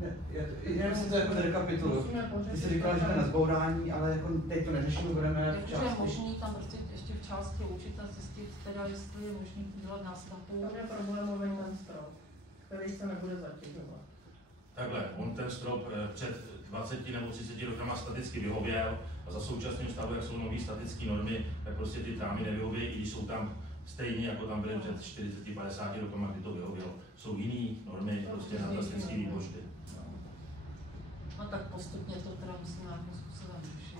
Ne, jenom si to jako zrekapituluji. Ty jsi říkala, že to je na zbourání, ale jako teď to neřešíme, budeme v části. Je možný tam prostě ještě v části učit a zjistit, teda jestli je možný dělat nástavbu. Tam je problémový ten strop, který se nebude zatěžovat. Takhle, on ten strop před 20 nebo 30 rokama staticky vyhověl a za současným stavu, jak jsou nové statické normy, tak prostě ty trámy nevyhovějí, i když jsou tam stejně, jako tam byly před 40-50 rokama, kdy to vyhovělo. Jsou jiné normy prostě na statické výpočty. No tak postupně to teda musíme nějakým způsobem řešit.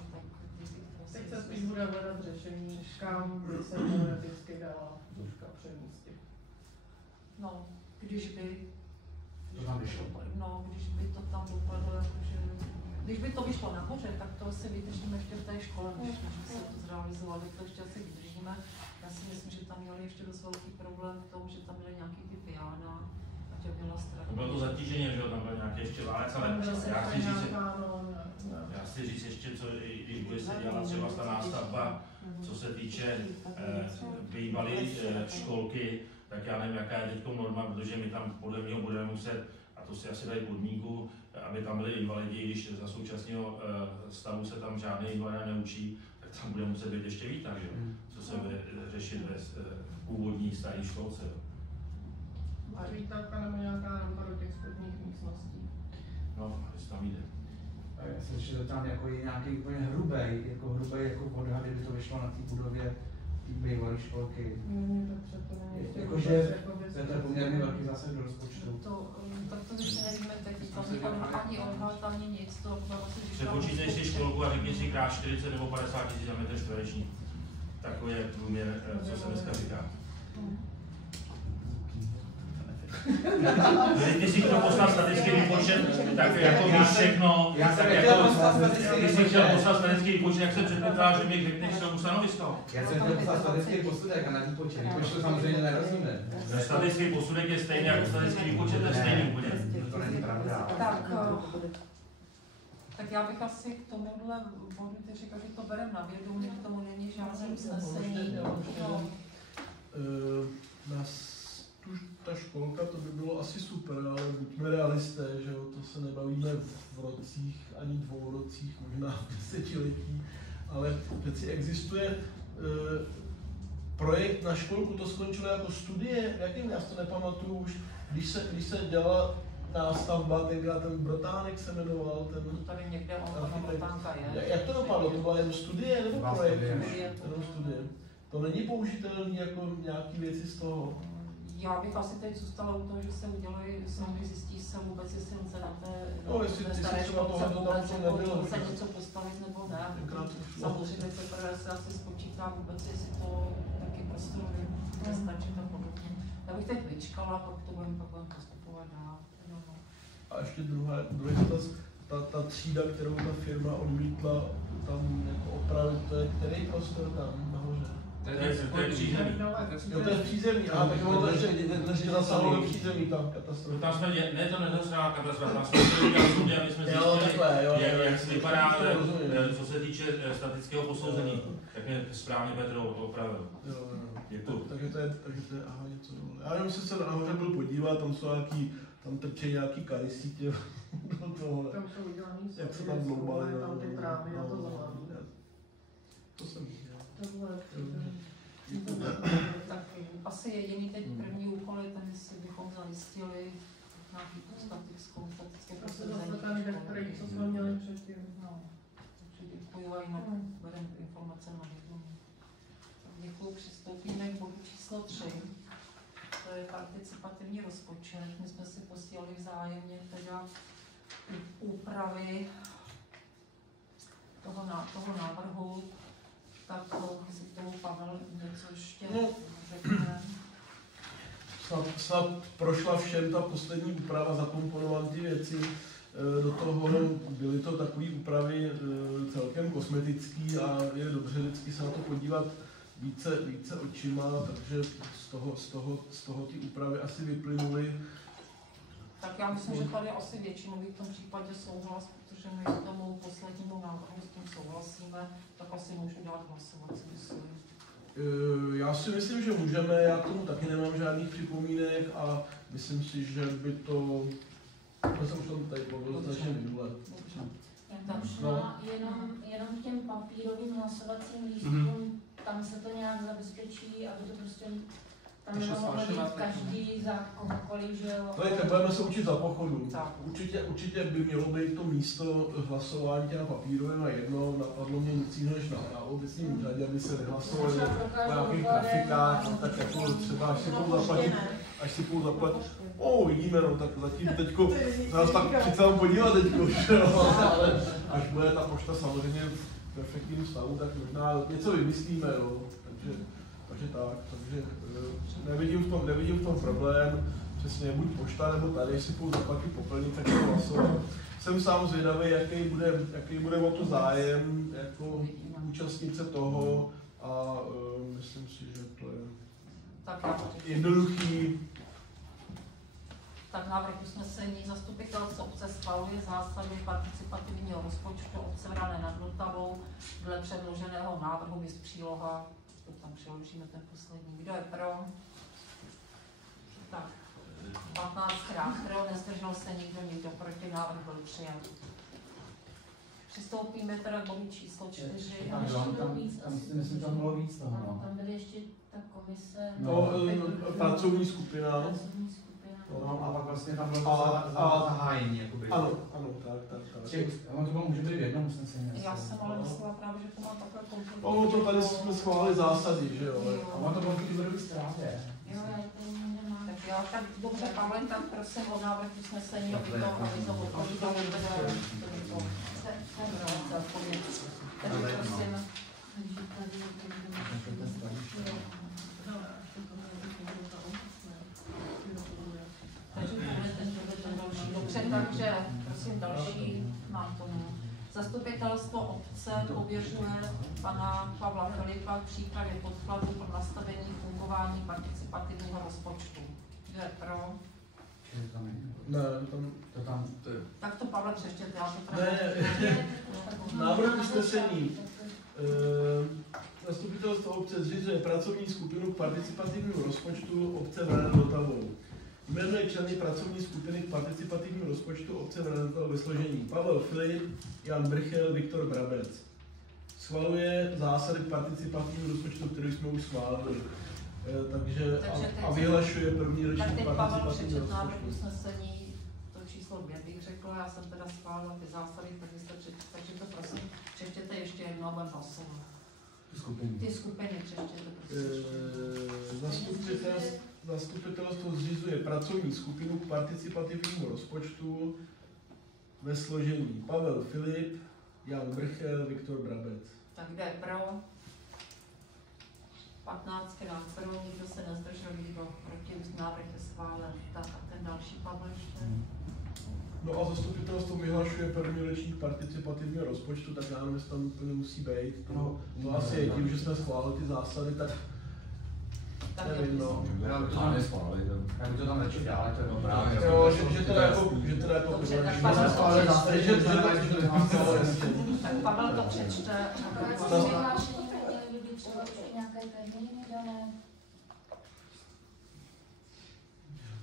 Teď se spíš bude hledat řešení, kam by se teoreticky dala duška přemístit. No, když by to tam dopadlo, jakože, když by to vyšlo nahoře, tak to si vydržíme ještě v té škole, než by se to zrealizovalo, to ještě asi vydržíme. Já si myslím, že tam měli ještě dost velký problém v tom, že tam byly nějaký ty piana, a tě byla strana. Bylo to zatížení, že tam byl nějaký ještě válec, ale já chci říct ještě, co, když bude se dělat třeba ta nástavba, co se týče bývalé školky, tak já nevím, jaká je teď norma, protože my tam podle mě budeme muset, a to si asi dají podmínku, aby tam byli invalidi, když za současného stavu se tam žádný invalida neučí, tak tam bude muset být ještě víc, takže co se bude řešit ve původní staré školce. A výtavka nebo nějaká rampa do těch spodních místností? No, jestli tam jde. Já jsem ještě tam jako nějaký úplně hrubý jako odhad, kdyby to vyšlo na té budově té bývalé školky. Jakože to je poměrně velký zásah do rozpočtu. Tak to ještě nevíme, tak ani odhad, ani nic. Přepočítej si školku a řekni si krát 40 nebo 50 000 za metr čtvereční. Takový je průměr, co se dneska říká. Ty si chtěl poslat statický výpočet, tak jako víš všechno, ty si chtěl poslat statický výpočet, jak se předpokládá, že mi řekneš tomu stanovisko. Já jsem chtěl poslat statický posudek a na výpočet. Výpočet samozřejmě nerozumím. Statický posudek je stejný jako statický výpočet, to je stejný úplně. To není pravda. Tak já bych asi k tomuhle bodu teď řekla, že to bereme na vědomí, k tomu není žádné usnesení. Ta školka, to by bylo asi super, ale buďme realisté, že jo, to se nebavíme v rocích, ani dvourocích, možná v desetiletí, ale přeci existuje projekt na školku, to skončilo jako studie, jakým já to nepamatuju už, když se dělala nástavba, tenkrát ten Brotánek se jmenoval, ten tady někde Brotánka je. Jak to dopadlo? To byla jen studie nebo projekt? Jenom studie. To není použitelné jako nějaký věci z toho? Já bych asi teď zůstala u toho, že se udělají sami, zjistí se vůbec, jestli se na té staré školce vůbec se něco postavit nebo ne. Samozřejmě teprve se asi spočítá vůbec, jestli to taky prostorově bude stačit a podobně. Já bych teď vyčkala, pak to budeme postupovat dál. A ještě druhý dotaz, ta třída, kterou ta firma odmítla tam jako opravit, to je který prostor tam nahoře? To je přízemí. Jo, to je přízemí, a tak ono to ještě zasáhlo do přízemí tam katastrofa. Tam jsme, ne to nezasáhla katastrofa, tam jsme udělali studie, aby jsme zjistili, jak se vypadá, co se týče statického posouzení, tak mě správně Petr opravil. Takže to je aha, něco dole. Já nevím, jestli se nahoře byl podívat, tam jsou tam trčí nějaký karisítě do toho. Tam jsou udělaný jak se tam dloubaly. tam ty trávy a to zavádí. To jsem viděl. Tak asi jediný teď první úkol je ten, jestli bychom zajistili nějaký statické posuzení. Ten vektory, co jsme měli předtím. Takže děkuji a jinak bereme informace na vědomí. Děkuji, přistoupíme k bodu číslo 3. To je participativní rozpočet. My jsme si posílali vzájemně teda úpravy toho návrhu. Tak si k tomu Pavel něco ještě řekne. Snad prošla všem ta poslední úprava, zakomponovat ty věci do toho, byly to takové úpravy celkem kosmetické a je dobře vždycky se na to podívat více očima, takže z toho ty úpravy asi vyplynuly. Tak já myslím, že tady asi většinový v tom případě souhlas, protože my k tomu poslednímu návrhu s tím souhlasíme, tak asi můžu dát hlasovací výsledek. Já si myslím, že můžeme, já k tomu taky nemám žádných připomínek a myslím si, že by to jsem už tam tady mluvil značně minule. Já tam šla jenom k těm papírovým hlasovacím lístkům, tam se to nějak zabezpečí, aby to prostě tam nemohlo být každý za kohokoliv, že jo. Tak budeme se učit za pochodu. Určitě by mělo být to místo hlasování na papírovém a jedno, napadlo mě nic jiného než na obecním úřadě, aby se nehlasovali na nějakých trafikách, tak jako třeba až si půl zaplatit. Vidíme, no, tak zatím teďko, nás tak přece podívat teďko, ale až bude ta pošta samozřejmě v perfektním stavu, tak možná něco vymyslíme, no. Takže nevidím v tom problém, přesně buď pošta nebo tady, jestli půjdu zaplatit poplnit, tak to hlasovat. Jsem sám zvědavý, jaký bude o to zájem, jako účastnit se toho a myslím si, že to je jednoduchý. Tak návrh usnesení zastupitelstvo obce schvaluje zásady participativního rozpočtu obce Vrané nad Vltavou dle předloženého návrhu z příloha. To tam přeložíme ten poslední. Kdo je pro? Tak, 15krát pro, nezdržel se nikdo proti, návrh byl přijat. Přistoupíme teda k bodu číslo 4. Myslím, tam bylo víc toho. Tam byly ještě ta komise. Pracovní skupina. A pak vlastně tam bylo zahájení, jakoby. Ano, tak. Ono to bylo může být v jednom usnesení. Já jsem ale myslela právě, že to má takhle kontrolu. To tady jsme schválili zásady, že jo? A ono to bylo v výborové zprávě. Tak jo, tak dobře, Pavle, tak prosím o návrh usnesení, aby to avizoval. Takže prosím. Takže prosím další, mám tomu. Zastupitelstvo obce pověřuje pana Pavla Filipa k přípravě podkladů pro nastavení fungování participativního rozpočtu. Kdo je pro? Ne, to je. Tak to Pavle přečtěte, já to Ne, návrh usnesení. Zastupitelstvo obce zřizuje pracovní skupinu k participativnímu rozpočtu obce Vrané nad Vltavou. Jmenuje členy pracovní skupiny k participativnímu rozpočtu obce Vrané nad Vltavou ve složení Pavel Filip, Jan Brchel, Viktor Brabec. Schvaluje zásady k participativnímu rozpočtu, který jsme už schválili. Takže a vyhlašuje první ročník participativního rozpočtu. Návrh usnesení, to číslo 2 bych řekla, já jsem teda schválila ty zásady, takže to prosím přečtěte ještě jednou, abych hlasovala. Ty skupiny přečtěte, prosím. Zastupitelstvo zřizuje pracovní skupinu k participativnímu rozpočtu ve složení Pavel Filip, Jan Brchel, Viktor Brabec. Tak kde je pro? 15 krát pro, nikdo se nezdržel, nikdo proti, návrh je schválen. Tak a ten další Pavel ještě. No a zastupitelstvo vyhlašuje první ročník participativního rozpočtu, tak já nevím, jestli tam úplně musí být. To asi je tím, že jsme schválili ty zásady, tak nevím, no. Já bych to tam radši dál, to je dobrá. Jo, že teda jako tak Pavel to přečte. Vyhlášení měly by třeba už nějaké termíny dané?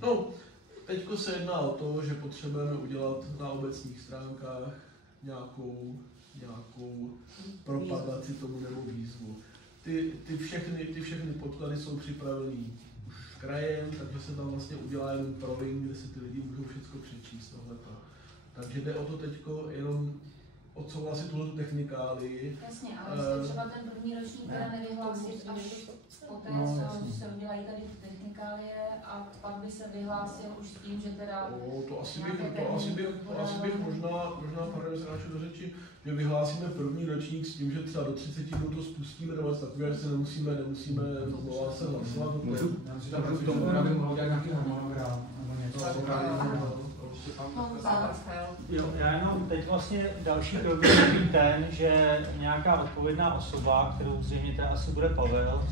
No, teďko se jedná o to, že potřebujeme udělat na obecních stránkách nějakou propagaci tomu nebo výzvu. Ty všechny podklady jsou připraveny už krajem, takže se tam vlastně udělá jenom proving, kde si ty lidi můžou všechno přečíst tohleto. Takže jde o to teďko jenom odsouhlasit tuhle technikálii. Jasně, ale jestli třeba ten první ročník teda nevyhlásit až poté, co se udělají tady ty technikálie a pak by se vyhlásil už s tím, že teda... To asi bych možná pardon, se našel do řeči, že vyhlásíme první ročník s tím, že třeba do 30 dnů to spustíme, nebo takové, že se nemusíme znovu se hlasovat. Já myslím, že k tomu by mohlo dělat nějaký harmonogram nebo něco. Jo, já jenom teď vlastně další krok je ten, že nějaká odpovědná osoba, kterou zřejmě teda asi bude Pavel,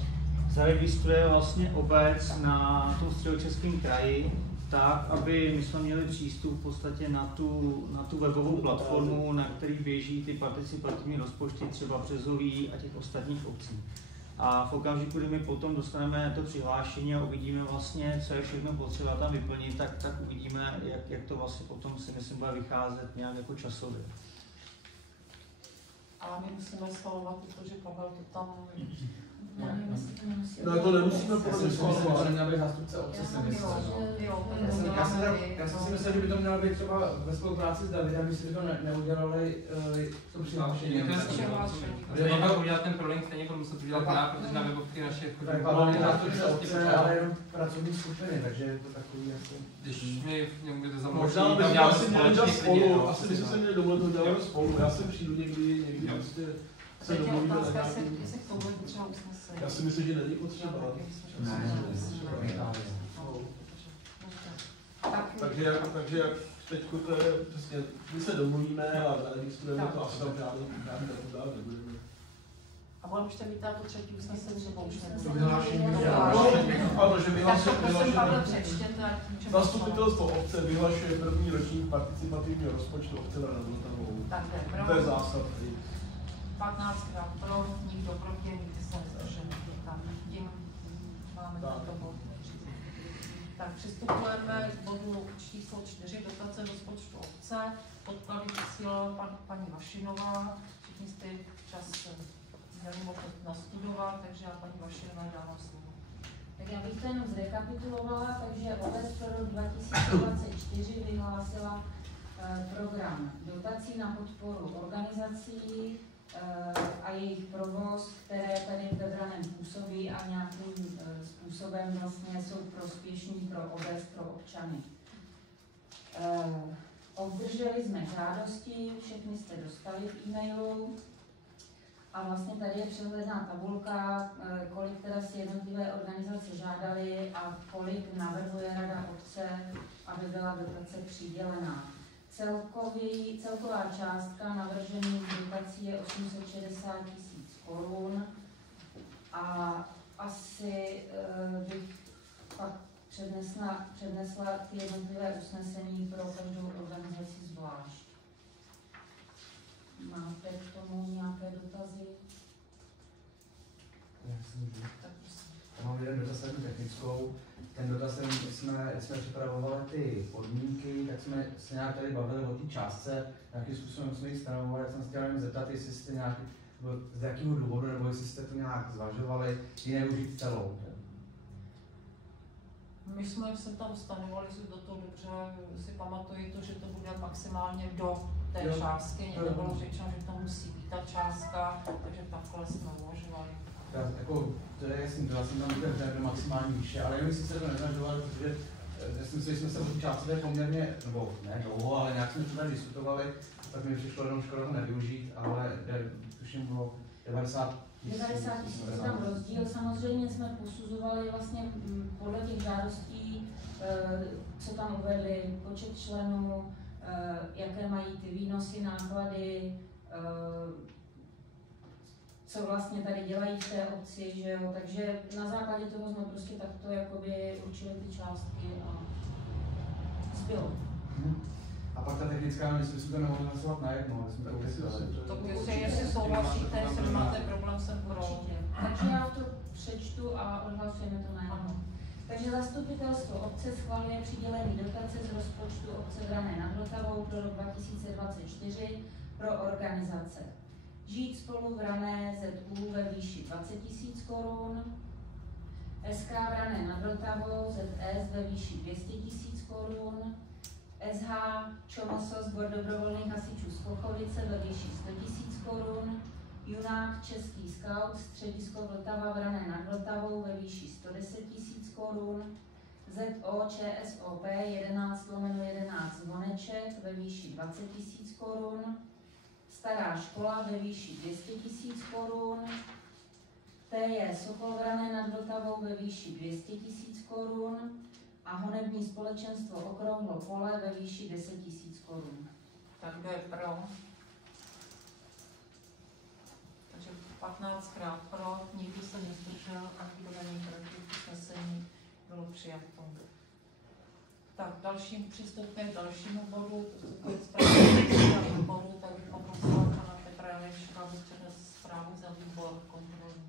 zaregistruje vlastně obec na tom Středočeském kraji tak, aby my jsme měli přístup v podstatě na tu webovou platformu, na který běží ty participativní rozpočty třeba Březový a těch ostatních obcí. A v okamžiku, kdy my potom dostaneme to přihlášení a uvidíme vlastně, co je všechno potřeba tam vyplnit, tak uvidíme, jak to vlastně potom si myslím bude vycházet nějak jako časově. Ale my musíme schvalovat, protože Pavel to tam... No to nemusíme podle schvalovat. Ale měl být zástupce obce, si myslím. Já jsem si myslel, že by to mělo být třeba ve spolupráci s Davidem, my si to neudělali to přihlášení. Nemohl udělat ten prolink, stejně budu muset udělat já, protože na webovky naše... Tak Pavel je zástupce obce, ale jenom pracovní skupiny, takže je to takový asi... Když mi můžete zamluvit, možná bychom asi měli dělat spolu, asi bychom se měli dovolit to dělat spolu, já sem přijdu někdy prostě se domluvíme na nějakým... Já si myslím, že není potřeba. Takže jak teďko to je přesně, my se domluvíme a zaregistrujeme to, asi tam žádný dál nebudeme. A mohli byste mít to třetí usnesení, nebo už to vyhlášení. Ano, že vyhlášení. Zastupitelstvo obce vyhlašuje první ročník participativního rozpočtu obce Vrané nad Vltavou. To je zásad. 15 krát pro, nikdo proti, nikdy se nezdržel. Tím máme to bod. Tak přistupujeme k bodu číslo 4, dotace rozpočtu obce. Podklady posílala paní Vašinová. Všichni jste čas měli možnost nastudovat, takže já paní Vašinové dávám slovo. Tak já bych to jenom zrekapitulovala, takže obec pro rok 2024 vyhlásila program dotací na podporu organizací a jejich provoz, které tady ve Vraném působí a nějakým způsobem vlastně jsou prospěšní pro obec, pro občany. Obdrželi jsme žádosti, všechny jste dostali v e-mailu a vlastně tady je přehledná tabulka, kolik teda si jednotlivé organizace žádali a kolik navrhuje Rada obce, aby byla dotace přidělená. Celková částka navržených dotací je 860 000 korun a asi bych pak přednesla ty jednotlivé usnesení pro každou organizaci zvlášť. Máte k tomu nějaké dotazy? Tak mám jeden dotaz technickou. Ten dotaz, jsme připravovali ty podmínky, tak jsme se nějak tady bavili o té částce, jakým způsobem jsme ji stanovovali. Já jsem se chtěl jen zeptat, jestli jste nějaký, z jakého důvodu, nebo jestli jste to nějak zvažovali, ji nevyužít celou. My jsme se tam stanovali, že do toho dobře si pamatuju to, že to bude maximálně do té částky. Někdo bylo řečeno, že to musí být ta částka, takže takhle jsme uvažovali. Jako, to je jasný, já jsem tam bude do maximální výše, ale nevím, jestli se to nezvažovali, protože já si myslím, že jsme se o tu částce poměrně, nebo ne dlouho, ale nějak jsme to tady diskutovali, tak mi přišlo jenom škoda to nevyužít, ale tuším bylo 90 000 tam rozdíl. Samozřejmě jsme posuzovali vlastně podle těch žádostí, co tam uvedli, počet členů, jaké mají ty výnosy, náklady, co vlastně tady dělají v té obci, že jo, takže na základě toho jsme prostě takto jakoby určili ty částky a zbylo. A pak ta technická, myslím, že jsme to nemohli hlasovat najednou, ale jsme to ukysili. Tak jestli souhlasíte, jestli nemáte problém se pro. Takže já to přečtu a odhlasujeme to najednou. Takže zastupitelstvo obce schvaluje přidělení dotace z rozpočtu obce Vrané nad Vltavou pro rok 2024 pro organizace Žít spolu Vrané ZU ve výši 20 000 korun, SK Vrané nad Vltavou ZS ve výši 200 000 korun, SH ČMS Sbor dobrovolných hasičů z Kochovice ve výši 100 000 korun, Junák Český scout středisko Vltava Vrané nad Vltavou ve výši 110 000 korun, ZO ČSOP 11/11 Zvoneček ve výši 20 000 korun, Stará škola ve výši 200 000 korun, TJ Sokol Vrané nad Vltavou ve výši 200 000 korun a honební společenstvo Okrouhlo pole ve výši 10 000 korun. Tak kdo je pro? Takže 15krát pro, nikdo se nezdržel a nikdo není proti, usnesení bylo přijato. Tak přistoupíme k dalšímu bodu, to je zpráva výboru, tak bych poprosila pana Petra Janečka, aby přednesl zprávu za výbor kontrolní.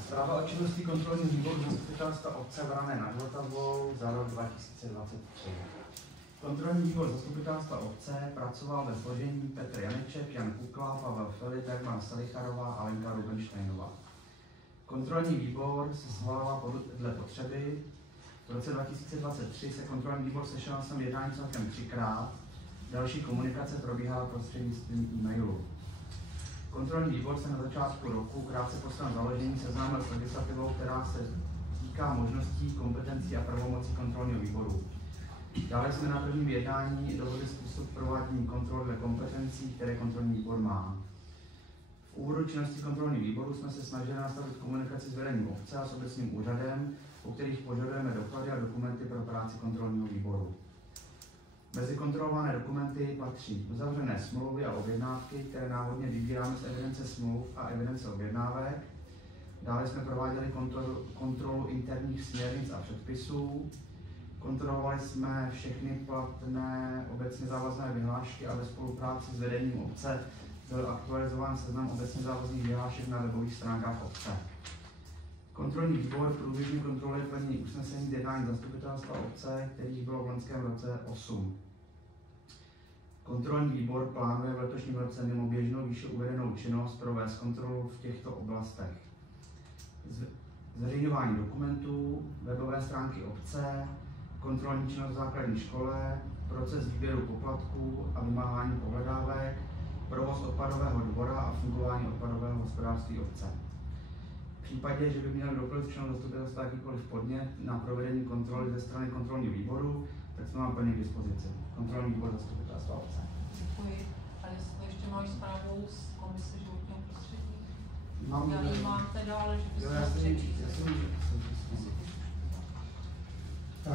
Zpráva o činnosti kontrolního výboru zastupitelstva obce Vrané nad Vltavou za rok 2023. Kontrolní výbor zastupitelstva obce pracoval ve složení Petr Janeček, Jan Kukla, Pavel Filip, Herman Salicharová a Lenka Rubenštejnová. Kontrolní výbor se schvaloval podle potřeby. V roce 2023 se kontrolní výbor sešel na svém jednání celkem 3krát. Další komunikace probíhala prostřednictvím e-mailu. Kontrolní výbor se na začátku roku krátce po svém založení seznámil s legislativou, která se týká možností, kompetencí a pravomocí kontrolního výboru. Dále jsme na prvním jednání dohodli způsob provádění kontrol dle kompetencí, které kontrolní výbor má. V úvodu činnosti kontrolního výboru jsme se snažili nastavit komunikaci s vedením obce a s obecním úřadem, u kterých požadujeme doklady a dokumenty pro práci kontrolního výboru. Mezi kontrolované dokumenty patří uzavřené smlouvy a objednávky, které náhodně vybíráme z evidence smluv a evidence objednávek. Dále jsme prováděli kontrolu interních směrnic a předpisů. Kontrolovali jsme všechny platné obecně závazné vyhlášky a ve spolupráci s vedením obce byl aktualizován seznam obecně závazných vyhlášek na webových stránkách obce. Kontrolní výbor průběžně kontroluje plnění usnesení z jednání zastupitelstva obce, kterých bylo v loňském roce 8. Kontrolní výbor plánuje v letošním roce mimo běžnou výše uvedenou činnost provést kontrolu v těchto oblastech. Zveřejňování dokumentů, webové stránky obce, kontrolní činnost v základní škole, proces výběru poplatků a vymáhání pohledávek, provoz odpadového dvora a fungování odpadového hospodářství obce. V případě, že by měl kdokoliv člen zastupitelstva jakýkoliv podnět na provedení kontroly ze strany kontrolního výboru, tak jsme vám plně k dispozici. Kontrolní výbor zastupitelstva obce. Děkuji. A jestli ještě máš zprávu z Komise životního prostředí? Já ji mám teda, ale že byste přečíst.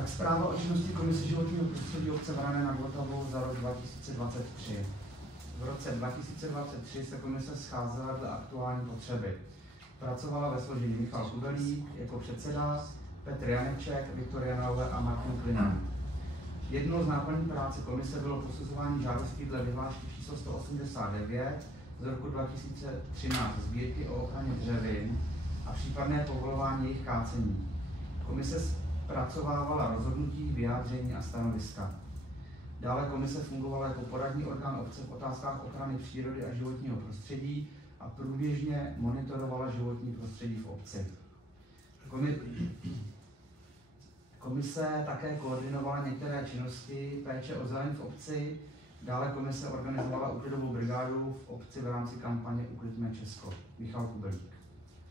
Tak zpráva o činnosti Komise životního prostředí obce Vrané nad Vltavou za rok 2023. V roce 2023 se komise scházela dle aktuální potřeby. Pracovala ve složení Michal Kubelík jako předseda, Petr Janeček, Viktor Janauer a Martin Klinan. Jednou z náplní práce komise bylo posuzování žádostí dle vyhlášky číslo 189 z roku 2013 sbírky o ochraně dřevin a případné povolování jejich kácení. Komise zpracovávala rozhodnutí, vyjádření a stanoviska. Dále komise fungovala jako poradní orgán obce v otázkách ochrany přírody a životního prostředí a průběžně monitorovala životní prostředí v obci. Komise také koordinovala některé činnosti péče o zeleň v obci. Dále komise organizovala úklidovou brigádu v obci v rámci kampaně Uklidíme Česko. Michal Kubelík.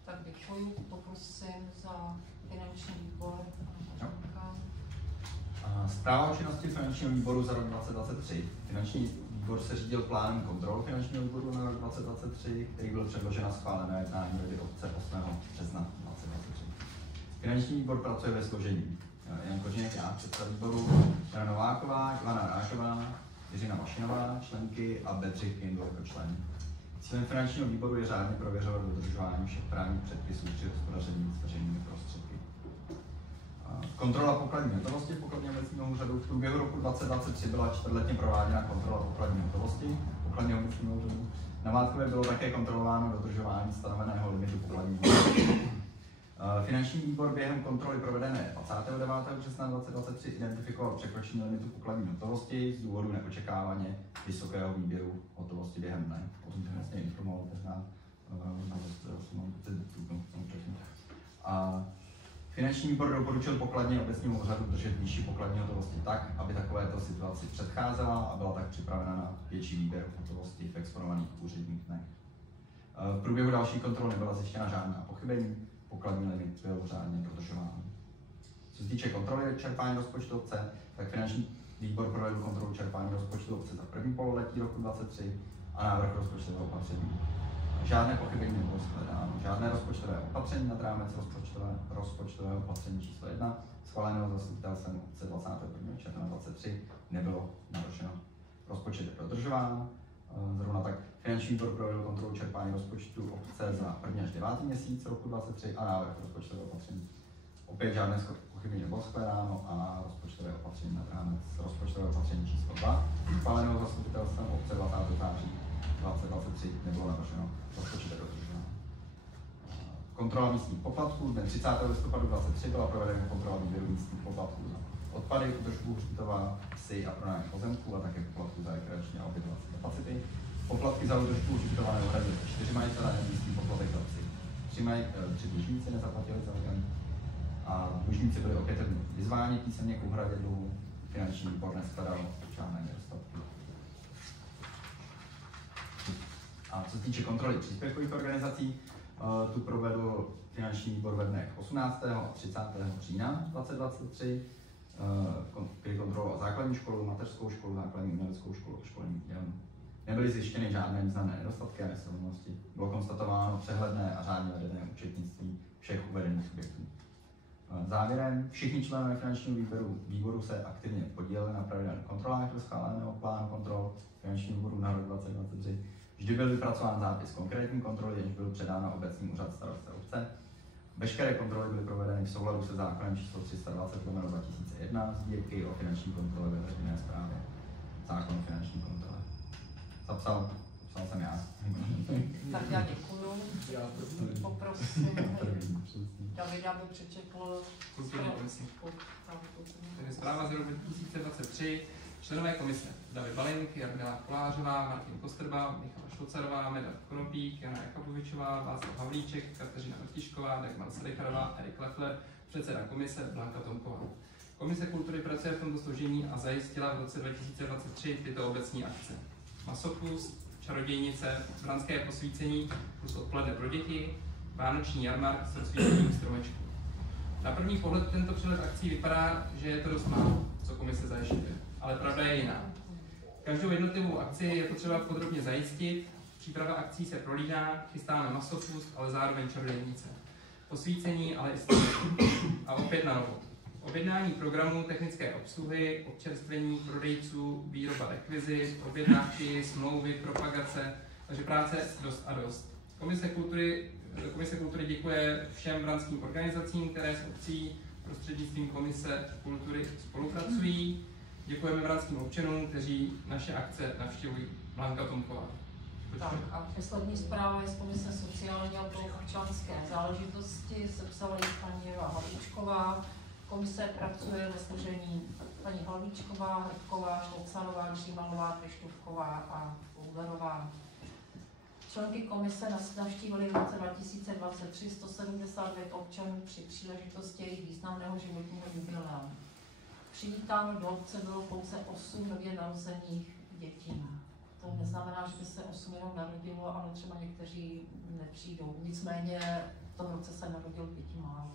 Tak děkuji, poprosím za finanční výbor. Zpráva o činnosti finančního výboru za rok 2023. Finanční výbor se řídil plánem kontrol finančního výboru na rok 2023, který byl předložen a schválen na jednání Rady obce 8. března 2023. Finanční výbor pracuje ve složení Jan Koženek, já, předseda výboru, Jana Nováková, Ivana Rážová, Jiřina Mašinová, členky a Bedřich Kindl jako člen. Cílem finančního výboru je řádně prověřovat dodržování všech právních předpisů při hospodaření s veřejnými prostředky. Kontrola pokladní hotovosti pokladního obecního úřadu. V průběhu roku 2023 byla čtvrtletně prováděna kontrola pokladní hotovosti pokladního obecního úřadu. Namátkově bylo také kontrolováno dodržování stanoveného limitu pokladního hotovosti. Finanční výbor během kontroly provedené 29. března 2023 identifikoval překročení limitu pokladní hotovosti z důvodu neočekávaně vysokého výběru hotovosti během dne. O tom vlastně informoval tehdy Finanční výbor doporučil pokladně obecnímu úřadu držet výši pokladní hotovosti tak, aby takovéto situaci předcházela a byla tak připravena na větší výběr hotovosti v exponovaných úředních dnech. V průběhu další kontroly nebyla zjištěna žádná pochybení, pokladní limit byl řádně dodržován. Co se týče kontroly čerpání rozpočtu obce, tak finanční výbor provedl kontrolu čerpání rozpočtu obce za první pololetí roku 2023 a návrh rozpočtového opatření. Žádné pochybení nebylo shledáno. Žádné rozpočtové opatření nad rámec rozpočtového opatření číslo 1 schváleného zastupitelstvem obce 21. června 2023 nebylo narušeno. Rozpočet je dodržován. Zrovna tak finanční výbor provedl kontrolu čerpání rozpočtu obce za 1. až 9. měsíc roku 2023 a návrh rozpočtového opatření. Opět žádné pochybení nebylo shledáno a rozpočtové opatření nad rámec rozpočtového opatření číslo 2 schváleného zastupitelstvem obce 20. září 2023 nebylo narušeno. Rozpočet je dodržován. Kontrola místních poplatků. Dne 30. listopadu 2023 byla provedena kontrola výběru místních poplatků za odpady, údržbu hřbitova, psy a pronájem pozemků a také poplatků za rekreační a ubytovací kapacity. Poplatky za údržbu hřbitova neuhradili 4 majitelé, místní poplatek za psy. 3 dlužníci nezaplatili celkem a dlužníci byli opět vyzváni písemně k úhradě dluhu. Finanční výbor neshledal žádné nedostatky. A co se týče kontroly příspěvkových organizací, tu provedl finanční výbor ve dnech 18. a 30. října 2023, kdy kontroloval základní školu, mateřskou školu, základní uměleckou školu a školní dílnu. Nebyly zjištěny žádné významné nedostatky a nesrovnalosti. Bylo konstatováno přehledné a řádně vedené účetnictví všech uvedených subjektů. Závěrem, všichni členové finančního výboru se aktivně podíleli na pravidelných kontrolách do schváleného plánu kontrol finančního výboru na rok 2023. Vždy byl vypracován zápis konkrétní kontroly, jenž byl předán na obecní úřad starosty obce. Veškeré kontroly byly provedeny v souladu se zákonem číslo 320/2001 sbírky o finanční kontrole ve veřejné správě. Zákon o finanční kontrole. Zapsal jsem já. Tak já děkuju. Poprosím Davida, aby přečetl zpráva z roku 2023. Členové komise: David Balink, Jarmila Kolářová, Martin Kostrba, Michala Švocarová, Medard Konopík, Jana Jakubovičová, Václav Havlíček, Kateřina Vrtišková, Dagmar Salicharová, Erik Leffler, předseda komise Blanka Tomková. Komise kultury pracuje v tomto složení a zajistila v roce 2023 tyto obecní akce: Masopust, Čarodějnice, Vranské posvícení plus odpoledne pro děti, Vánoční jarmark s rozsvícením stromečků. Na první pohled tento přehled akcí vypadá, že je to dost málo, co komise zajišťuje. Ale pravda je jiná. Každou jednotlivou akci je potřeba podrobně zajistit, příprava akcí se prolíná, chystáme masopust, ale zároveň čarodějnice. Posvícení, ale i stromečky. A opět na novo. Objednání programu technické obsluhy, občerstvení prodejců, výroba rekvizit, objednávky, smlouvy, propagace, takže práce dost a dost. Komise kultury děkuje všem vranským organizacím, které s obcí prostřednictvím Komise kultury spolupracují. Děkujeme vranským občanům, kteří naše akce navštěvují. Blanka Tomková. Tak a poslední zpráva je z Komise sociální a občanské záležitosti, sepsala ji paní Eva Havlíčková. Komise pracuje ve složení paní Havlíčková, Hrdková, Šlocarová, Římalová, Krištůvková a Ullerová. Členky komise navštívily v roce 2023 179 občanů při příležitosti jejich významného životního jubilea. Přivítáno do obce bylo pouze 8 nově narozených dětí. To neznamená, že by se 8 jenom narodilo, ale třeba někteří nepřijdou. Nicméně v tom roce se narodil 5 málo.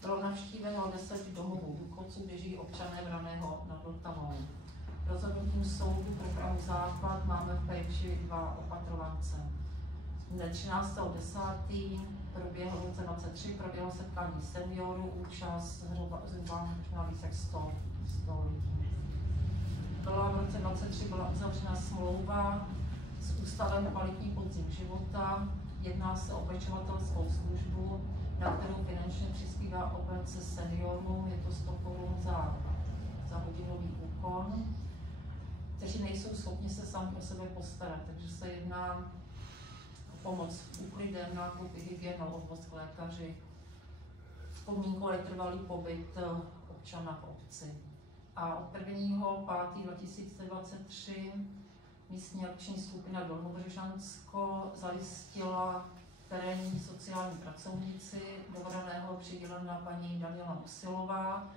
Bylo navštíveno 10 domovů důchodců, běží občané Vraného nad Vltavou. Rozhodnutím soudu programu Základ máme v péči 2 opatrovance. Dne 13.10. proběhlo v roce 2023 proběhlo setkání seniorů, účast zhruba možná více jak 100 lidí. V roce 2023 byla uzavřena smlouva s Ústavem kvalitní podzim života. Jedná se o pečovatelskou službu, na kterou finančně přispívá obec seniorům. Je to 100 korun za hodinový úkon, kteří nejsou schopni se sami o sebe postarat. Takže se jedná o pomoc úklidem, nákupy, hygienou, odvoz k lékaři. Vzpomínkou je trvalý pobyt občana v obci. A od 1.5.2023 místní akční skupina Dolnobřežansko zajistila terénní sociální pracovníci do Vraného přidělená paní Daniela Musilová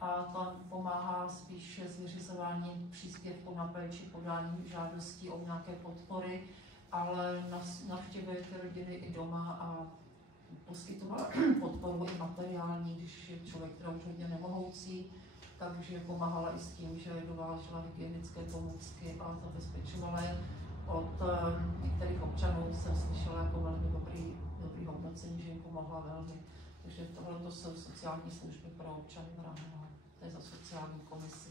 a tam pomáhá spíš s vyřizováním příspěvku na péči, podání žádostí o nějaké podpory, ale navštěvuje ty rodiny i doma a poskytovala podporu i materiální, když je člověk teda už hodně nemohoucí, takže pomáhala i s tím, že dovážela hygienické pomůcky a zabezpečovala je. Od některých občanů jsem slyšela jako velmi dobrý hodnocení, že jim pomohla velmi. Takže tohle jsou sociální služby pro občany Vraného. To je za sociální komisi.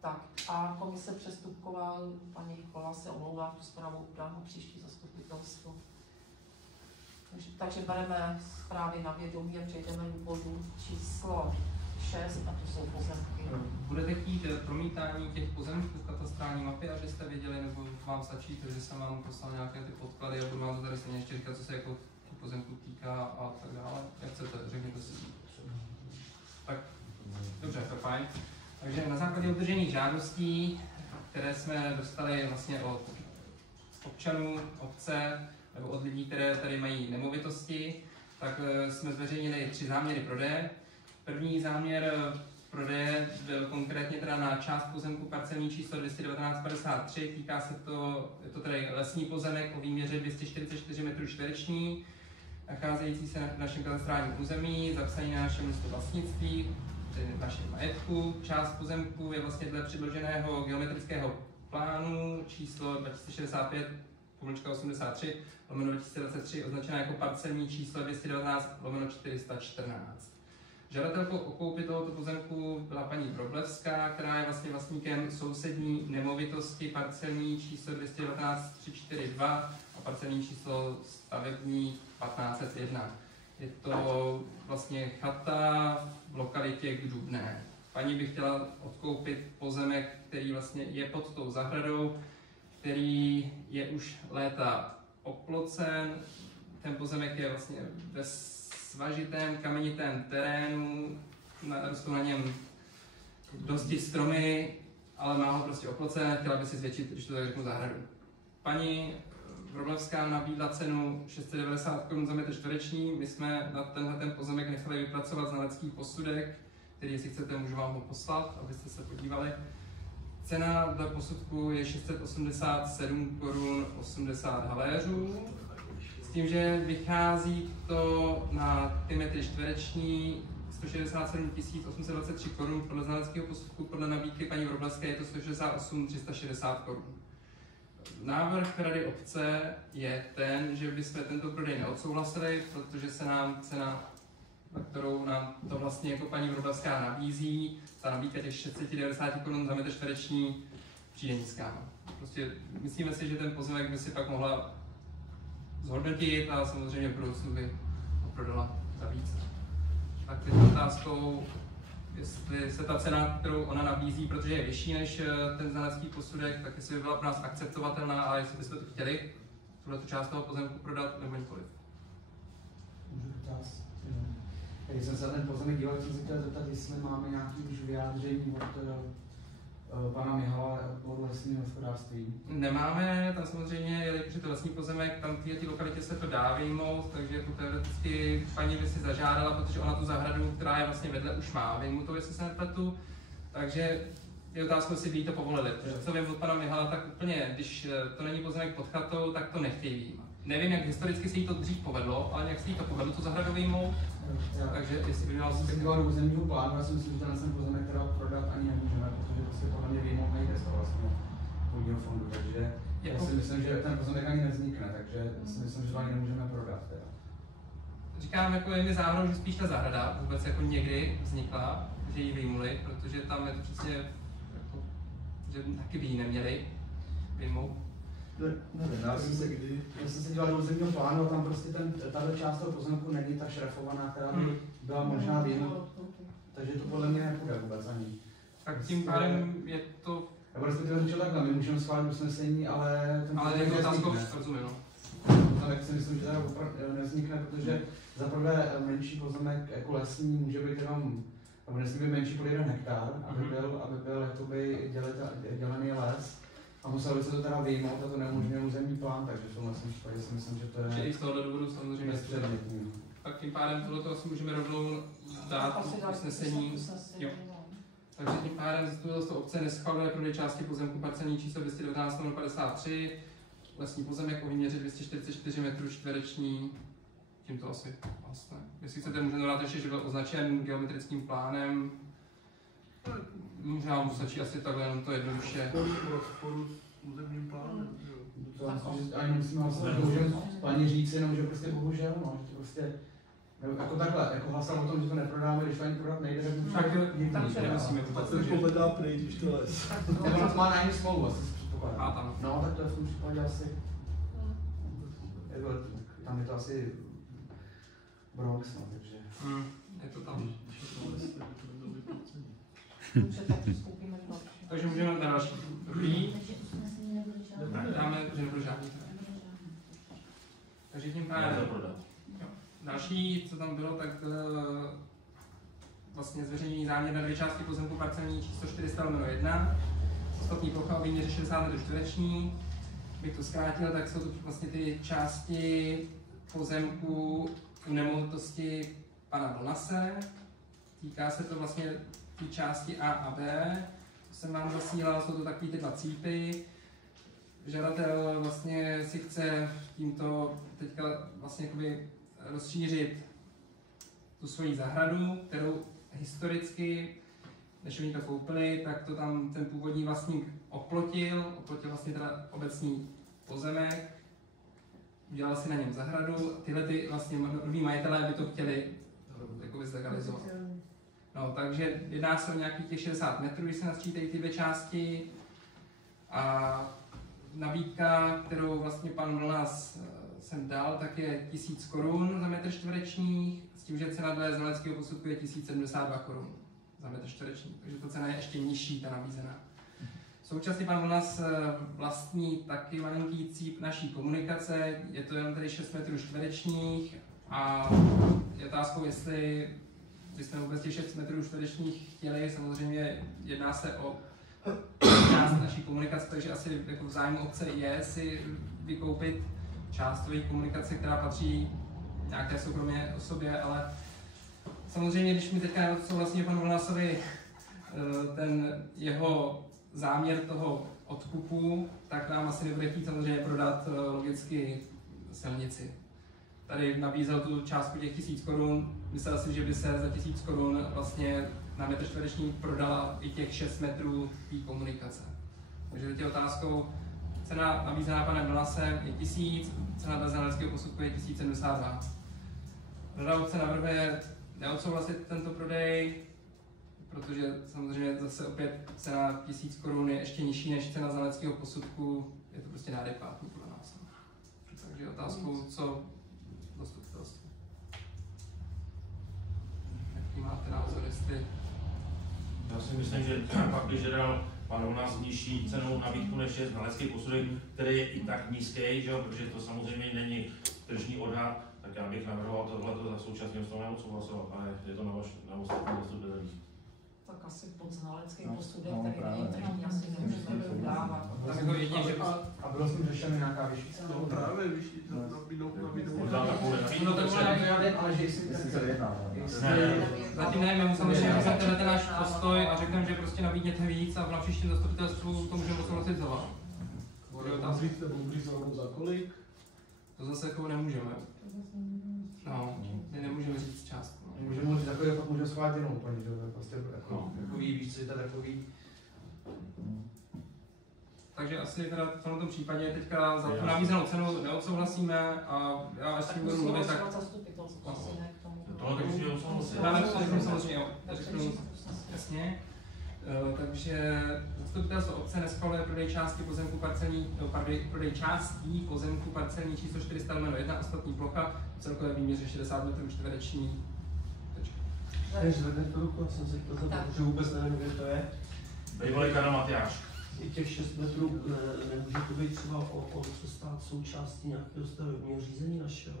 Tak a komise přestupková, paní Kola se omlouvá, tu zprávu dám příští zastupitelstvo. Takže bereme zprávy na vědomí a přejdeme do bodu číslo 6 a to jsou pozemky. Budete chtít promítání těch pozemků v katastrální mapě, abyste věděli, nebo vám stačí, že jsem vám poslal nějaké ty podklady a budu vám to tady stejně ještě říkat, co se jako pozemků týká a tak dále. Jak chcete, řekněte si. Tak, dobře, to je fajn. Takže na základě obdržených žádostí, které jsme dostali vlastně od občanů, obce, nebo od lidí, které tady mají nemovitosti, tak jsme zveřejnili 3 záměry prodeje. První záměr prodeje byl konkrétně teda na část pozemku parcelní číslo 21953, týká se to, je to tedy lesní pozemek o výměře 244 m2, nacházející se na našem katastrálním území, zapsaný na našem listu vlastnictví, tedy našem majetku. Část pozemku je vlastně dle předloženého geometrického plánu číslo 2065/83/2023 označená jako parcelní číslo 219/414. Žadatelkou o koupi tohoto pozemku byla paní Wroblewská, která je vlastně vlastníkem sousední nemovitosti parcelní číslo 219-342 a parcelní číslo stavební 1501. Je to vlastně chata v lokalitě Kdubné. Paní by chtěla odkoupit pozemek, který vlastně je pod tou zahradou, který je už léta oplocen. Ten pozemek je vlastně ve svažitém, kamenitém terénu, rostou na něm dosti stromy, ale má ho prostě oplocené, chtěla by si zvětšit, když to tak řeknu, zahradu. Paní Wroblewská nabídla cenu 690 Kč za metr čtvereční, my jsme na tenhle pozemek nechali vypracovat znalecký posudek, který, jestli chcete, můžu vám ho poslat, abyste se podívali. Cena dle posudku je 687 Kč 80 haléřů. S tím, že vychází to na ty metry čtvereční 167 823 Kč podle znaleckého posudku, podle nabídky paní Wroblewské je to 168 360 Kč. Návrh rady obce je ten, že bychom tento prodej neodsouhlasili, protože se nám cena na kterou nám to vlastně jako paní Vrublavská nabízí. Ta nabídka těch 690 Kč za metr čtvereční přijde nízká. Prostě myslíme si, že ten pozemek by si pak mohla zhodnotit a samozřejmě v budoucnu by ho prodala za víc. Tak teď otázkou, jestli se ta cena, kterou ona nabízí, protože je vyšší než ten znalecký posudek, tak jestli by byla pro nás akceptovatelná a jestli bychom to chtěli, tuhle tu část toho pozemku prodat nebo nikoliv. Můžu dotaz? Když jsem se na ten pozemek díval, jsem se chtěl zeptat, jestli máme nějaký už vyjádření od pana Mihala od lesního hospodářství. Nemáme, tam samozřejmě, jelikož je to lesní pozemek, tam ty lokalitě se to dá vyjmout, takže jako teoreticky paní by si zažádala, protože ona tu zahradu, která je vlastně vedle, už má vyjmutou, jestli se nepletu. Takže je otázka, jestli by jí to povolili. Protože co vím od pana Mihala, tak úplně, když to není pozemek pod chatou, tak to nechtějí vyjímat. Nevím, jak historicky se jí to dřív povedlo, ale jak se jí to povedlo, tu zahradu vyjmout. Takže jestli by měla se díval do územního plánu, já si myslím, že ten pozemek teda prodat ani nemůžeme, protože prostě podle mě vyjmout nejde z toho vlastního půdního fondu, takže já si myslím, že ten pozemek ani nevznikne, takže si myslím, že to ani nemůžeme prodat. Teda. Říkám, jako je mi záhadou, že spíš ta zahrada vůbec jako někdy vznikla, že ji vyjmuli, protože tam je to přesně jako, že taky by ji neměli vyjmout. Já jsem se díval do územního plánu a tam prostě tato část toho pozemku není ta šrafovaná, která by byla možná vyjmout. Takže to podle mě nepůjde vůbec ani. Tak tím pádem je to... Já respektive řečil takhle, my můžeme schválit usnesení, ale ten pozemek nevznikne. Rozumím, no. Tak si myslím, že teda nevznikne, protože za prvé menší pozemek jako lesní může být jenom, nebo nesmí být menší pod 1 hektar, aby byl jakoby dělený les. A musel by se to teda vyjmout a to neumožňuje územní plán, takže v tomhle případě si myslím, že to je... Že i z tohohle důvodu samozřejmě bezpředmětný. Tak tím pádem tohleto asi můžeme rovnou dát usnesení. Jo. Takže tím pádem z toho obce neschvaluje prodej části pozemku parcelní číslo 219/53, lesní pozemek o výměře 244 metrů čtvereční, tímto asi vlastně. Jestli chcete, můžeme dát ještě, že byl označen geometrickým plánem. Možná mu stačí asi takhle, jenom to jednoduše. Územním plánem, ani musíme paní říct, jenom že prostě bohužel, no, že prostě jako takhle, jako hlasám o tom, že to neprodáme, když to ani prodat nejde, tak to nemusíme. Tak to povedá pryč, když to les. Nebo to má nájemní smlouvu, asi si předpokládám. A tam. No, tak to je v tom případě asi, tam je to asi Bronx, no, takže. Je to tam. Takže můžeme na další. Dobrý. Dáme, že nebude žádný. Takže tím pádem. Další, co tam bylo, tak vlastně zveřejnění záměr na 2 části pozemku parcelní číslo 400/1. Ostatní plocha o výměře 60 metrů čtvereční. Bych to zkrátil, tak jsou to vlastně ty části pozemku u nemovitosti pana Vlnase. Týká se to vlastně té části A a B. To jsem vám zasílal, jsou to takové ty 2 cípy. Žadatel vlastně si chce tímto teďka vlastně jakoby rozšířit tu svoji zahradu, kterou historicky, než oni to koupili, tak to tam ten původní vlastník oplotil vlastně teda obecní pozemek, udělal si na něm zahradu a tyhle ty vlastně noví majitelé by to chtěli jakoby zlegalizovat. No, takže jedná se o nějakých těch 60 metrů, když se nasčítají ty 2 části. A nabídka, kterou vlastně pan Vlnas sem dal, tak je 1000 Kč za metr čtvereční, s tím, že cena dle znaleckého posudku je 1072 Kč za metr čtvereční, takže ta cena je ještě nižší, ta nabízená. Současně pan Vlnas vlastní taky malinký cíp naší komunikace, je to jenom tady 6 metrů čtverečních a je otázkou, jestli bychom vůbec těch 6 metrů čtverečních chtěli, samozřejmě jedná se o část naší komunikace, takže asi jako v zájmu obce je si vykoupit část tvojí komunikace, která patří nějaké soukromé osobě, ale samozřejmě, když mi teďka vlastně panu Vlnasovi ten jeho záměr toho odkupu, tak nám asi nebude chtít samozřejmě prodat logicky silnici. Tady nabízel tu částku těch 1000 Kč, myslel si, že by se za 1000 Kč vlastně na metr čtvereční prodala i těch 6 metrů té komunikace. Takže teď je otázkou, cena nabízená panem Vlnasem je 1000, cena dle znaleckého posudku je 1072. Rada obce navrhuje neodsouhlasit tento prodej, protože samozřejmě zase opět cena 1000 korun je ještě nižší než cena znaleckého posudku, je to prostě neadekvátní podle nás. Takže je otázkou, co zastupitelstvo. Jaký máte názor, jestli... Já si myslím, že pak, když dal pan u nás nižší cenovou nabídku než je znalecký posudek, který je i tak nízký, že jo, protože to samozřejmě není tržní odhad, tak já bych navrhoval tohleto za současného stavu neodsouhlasovat, ale je to na ostatní zastupitelích. Tak asi pod znalecký posudek, který není tržní, asi nemůžeme dodávat. A bylo s tím řešeno nějaká vyšší cena? No právě vyšší, nabídnou. Ale že jestli zatím ne, my samozřejmě prezentujeme ten náš postoj a řekneme, že prostě nabídněte víc a na příštím zastupitelstvu to můžeme souhlasit za vás. Bouří za kolik? To zase jako nemůžeme. No, my nemůžeme říct částku. Můžeme říct takový, pak můžeme schválit jenom úplně, že to je prostě takový, víš co, je to takový. Takže asi teda v tomto případě teďka za tu nabízenou cenu neodsouhlasíme a já ještě budu mluvit tak... Tohle to musíme odsouhlasit. Dáme to samozřejmě, jasně. Takže zastupitelstvo obce neschvaluje prodej části pozemku parcelní číslo 400/1, ostatní plocha v celkové výměře 60 metrů čtvereční. Zvedne to ruku, já jsem se chtěl zeptat, protože vůbec nevím, kde to je. Bývalý Karel Matyáš. I těch 6 metrů nemůže to být třeba stát součástí nějakého stavebního řízení našeho?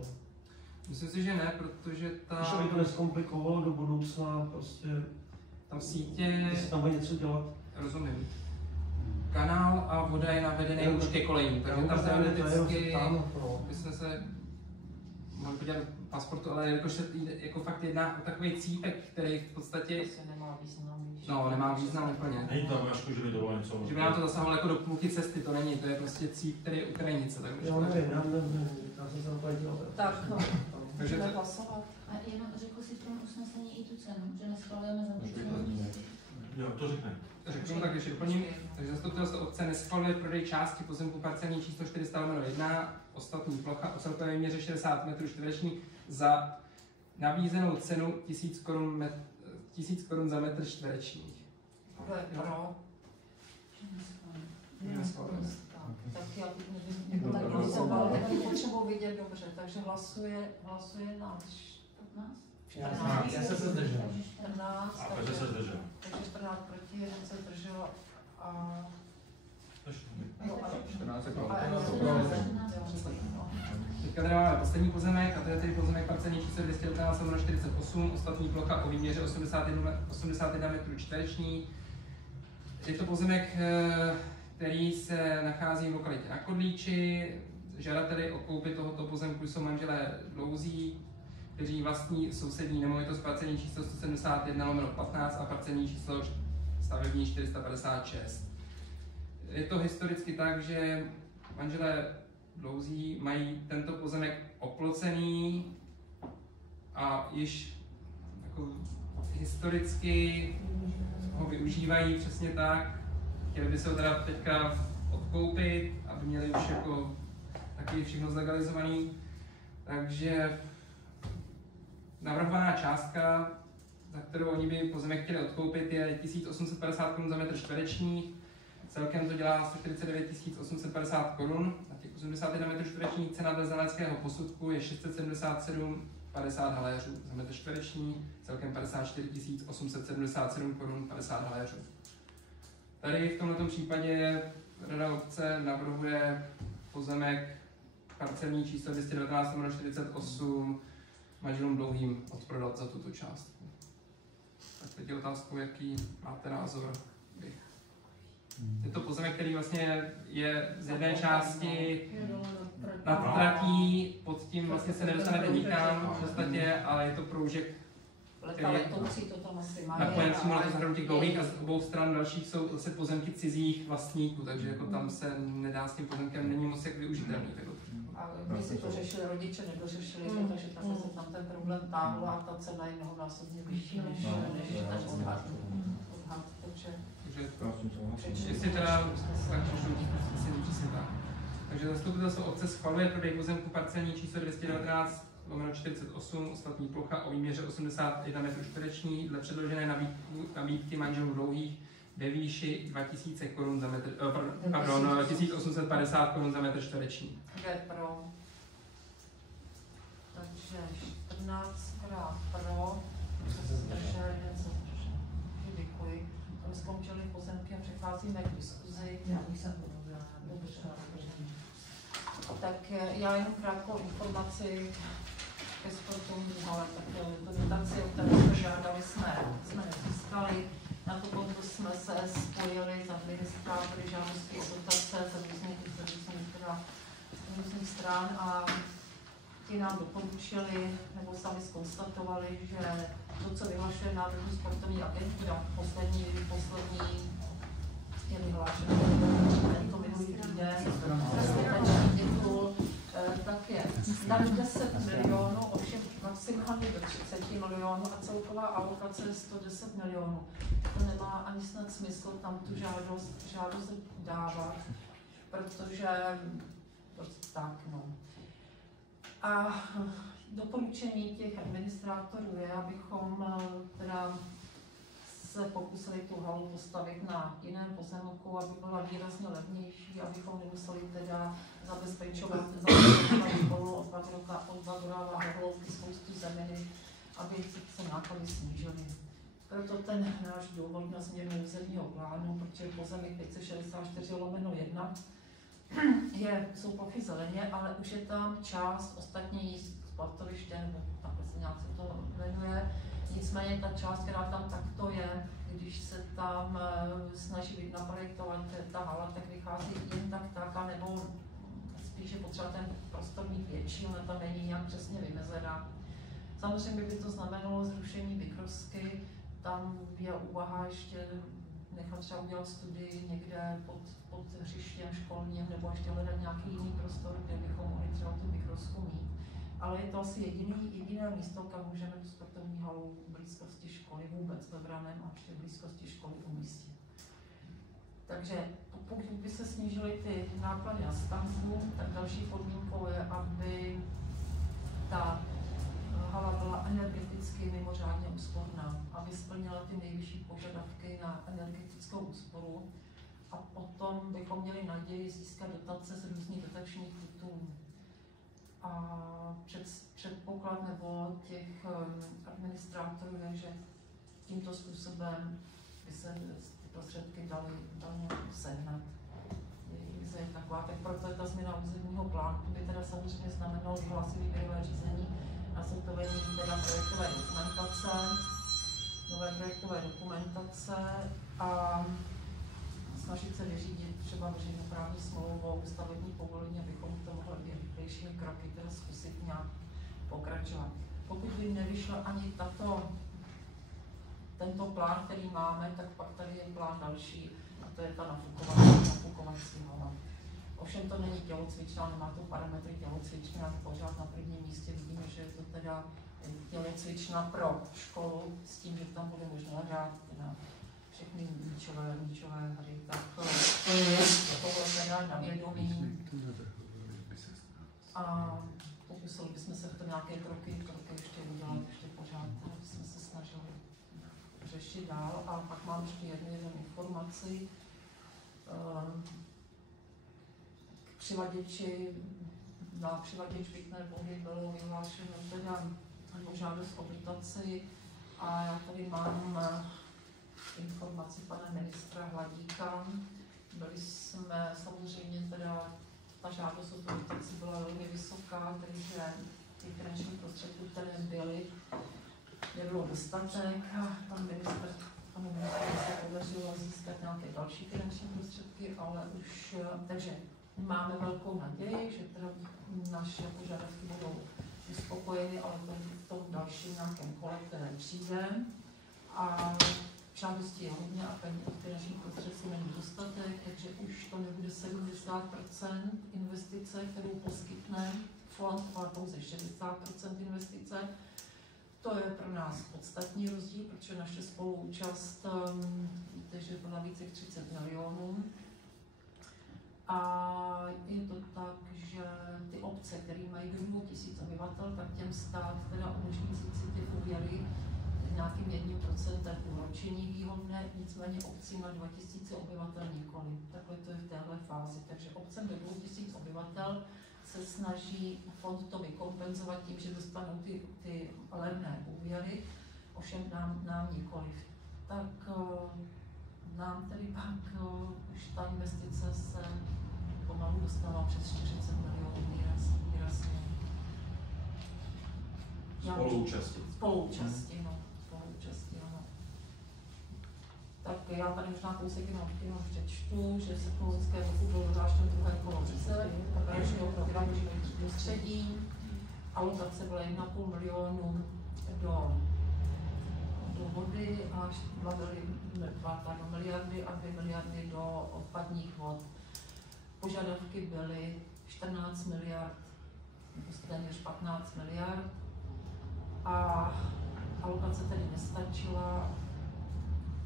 Myslím si, že ne, protože ta... Když by to neskomplikovalo do budoucna, prostě... Tam sítě... Jestli tam bude něco dělat? Rozumím. Kanál a voda je navedený už ke kolejím, takže tam teoreticky bychom se mohli podívat pasportu, ale jakož se jako fakt jedná o takový cípek, který v podstatě... nemá význam. No, nemá význam úplně. Není to Vašku, že by to bylo něco... Že by nám to zasahovalo jako do půlky cesty, to není, to je prostě cíp, který je u krajnice. Já nevím, já jsem se na to dělal. Tak, takže můžeme hlasovat. A jenom řekl si v tom usnesení i tu cenu, že neschvalujeme za tu cenu. Jo, to řekne. Řeknu tak, ještě doplním. Takže zastupitelstvo obce neschvaluje prodej části pozemku parcelní číslo 400/1, ostatní plocha o celkové výměře 60 m2 za nabízenou cenu 1000 korun za metr čtvereční. Kdo je pro? Tak já teď nevím, jak tak hlasoval, tak potřebuji vidět dobře, takže hlasuje na 14. Já jsem se zdržel. 14, takže se zdržel. Takže 14 proti, 1 se zdržel a... 14 Teďka tady máme poslední pozemek, a to je tedy pozemek parcelní číslo 219/48, ostatní plocha o výměře 81 m2. Je to pozemek, který se nachází v lokalitě na Kodlíči. Žadateli o koupi tohoto pozemku jsou manželé Dlouzí, kteří vlastní sousední nemovitost parcelní číslo 171/15 a parcelní číslo stavební 456. Je to historicky tak, že manželé Dlouzí mají tento pozemek oplocený a již jako historicky ho využívají přesně tak. Chtěli by se ho teda teďka odkoupit, aby měli už jako taky všechno zlegalizovaný. Takže navrhovaná částka, za kterou oni by pozemek chtěli odkoupit, je 1850 Kč za metr čtvereční. Celkem to dělá 149 850 Kč. Na těch 81 m2 cena dle znaleckého posudku je 677,50 haléřů za metr čtvereční, celkem 54 877 Kč 50 haléřů. Tady v tomto případě rada obce navrhuje pozemek parcelní číslo 219/48 manželům Dlouhým odprodat za tuto částku. Tak teď je otázkou, jaký máte názor vy. Je to pozemek, který vlastně je z jedné části nad tratí, pod tím vlastně se nedostanete nikam v podstatě, ale je to proužek, který je napojen přímo na zahradu těch Dlouhých a z obou stran dalších jsou zase pozemky cizích vlastníků, takže jako tam se nedá s tím pozemkem, není moc jak využitelný. A my si to řešili rodiče, nedořešili, protože takhle se tam ten problém táhl a ta cena je mnohonásobně vyšší než ten odhad. Takže jestli teda tak přesně tak. Takže zastupitelstvo obce schvaluje prodej pozemku parcelní číslo 219 2012/48, ostatní plocha o výměře 81 metrů čtvereční, dle předložené nabídky manželů Dlouhých ve výši 2000 korun za metr, 1850 korun za metr čtvereční. Kde pro? Takže 14krát pro, děkuji. My skončili pozemky a přecházíme k diskuzi. Já bych se podobila. Tak já jenom krátkou informaci ke sportovní hale. Tak tu dotaci, o které jsme žádali, jsme nezískali. Na to konto jsme se spojili s administrátory žádosti o dotace z různých stran a ti nám doporučili, nebo sami zkonstatovali, že to, co vyhlašuje Národní sportovní agentura, poslední je vyhlášeno tento minulý týden, tak je nad 10 milionů, ovšem maximálně do 30 milionů a celková alokace je 110 milionů. To nemá ani snad smysl tam tu žádost dávat, protože prostě tak, no. A doporučení těch administrátorů je, abychom teda se pokusili tu halu postavit na jiném pozemku, aby byla výrazně levnější, abychom nemuseli teda zabezpečovat školu od Vadurova hloubky spoustu zeminy, aby se náklady snížily. Proto ten náš důvod na změnu územního plánu, protože pozemek 564/1 jsou plochy zeleně, ale už je tam část ostatní sportoviště, nebo takhle se nějak se to jmenuje. Nicméně ta část, která tam takto je, když se tam snaží naprojektovat ta hala, tak vychází jen tak, anebo spíš je potřeba ten prostor mít větší, ona tam není nějak přesně vymezená. Samozřejmě by to znamenalo zrušení Vykrosky, tam je úvaha ještě nechat třeba udělat studii někde pod hřištěm školním, nebo ještě hledat nějaký jiný prostor, kde bychom mohli třeba tu Vykrosku mít. Ale je to asi jediné místo, kam můžeme tu sportovní halu v blízkosti školy vůbec ve Braném a ještě v blízkosti školy umístit. Takže pokud by se snížily ty náklady na stavbu, tak další podmínkou je, aby ta hala byla energeticky mimořádně úsporná, aby splnila ty nejvyšší požadavky na energetickou úsporu a potom bychom měli naději získat dotace z různých dotačních titulů. A předpoklad nebo těch administrátorů je, že tímto způsobem by se ty prostředky daly sehnat. Je taková, tak proto je ta změna územního plánu. To by teda samozřejmě znamenalo vyhlásit výběrové řízení na setovení teda nové projektové dokumentace a snažit se vyřídit třeba veřejnoprávní smlouvou, stavební povolení, abychom to mohli rychlejšími kroky teda zkusit nějak pokračovat. Pokud by nevyšla ani tento plán, který máme, tak pak tady je plán další, a to je ta nafukovací hala. Ovšem to není tělocvičná, nemá to parametry tělocvičny, ale pořád na prvním místě vidíme, že je to teda tělocvična pro školu s tím, že tam bude možné hrát na všechny míčové hry, tak tohle teda na vědomí. A pokusili bychom se v tom nějaké kroky ještě udělat, ještě pořád, aby jsme se snažili řešit dál. A pak mám ještě jednu informaci. K přivaděči, na přivaděč Pitné vody bylo vyhlášeno teda žádost o dotaci a já tady mám informaci pana ministra Hladíka. Byli jsme samozřejmě teda, ta žádost o dotaci byla velmi vysoká, takže ty finanční prostředky, které byly, nebylo dostatek a panu ministru se podařilo získat nějaké další finanční prostředky, ale už, takže máme velkou naději, že teda naše požadavky budou uspokojeny, ale v tom dalším nějakém kole, které přijde. A žádostí je hodně a finančních prostředků není dostatek, takže už to nebude 70% investice, kterou poskytne fond, ale pouze 60% investice. To je pro nás podstatný rozdíl, protože naše spoluúčast, víte, že byla více jak 30 milionů. A je to tak, že ty obce, které mají do 2000 obyvatel, tak těm stát teda umožní si ty úvěry nějakým 1% úročení výhodné, nicméně obcím na 2000 obyvatel nikoli. Takhle to je v téhle fázi. Takže obcem do 2000 obyvatel se snaží fond to vykompenzovat tím, že dostanou ty levné úvěry, ovšem nám nikoliv. Tak nám tedy pak už ta investice se pomalu dostala přes 40 milionů výrazně. Spoluúčasti, no. Tak já tady možná kousek jenom přečtu, že se v loňském roku bylo vyhlášeno druhé kolo výzev operačního programu životní prostředí. Alokace byla 1,5 milionu do vody a 2 miliardy a 2 miliardy do odpadních vod. Požadavky byly 14 miliard, téměř 15 miliard a alokace tedy nestačila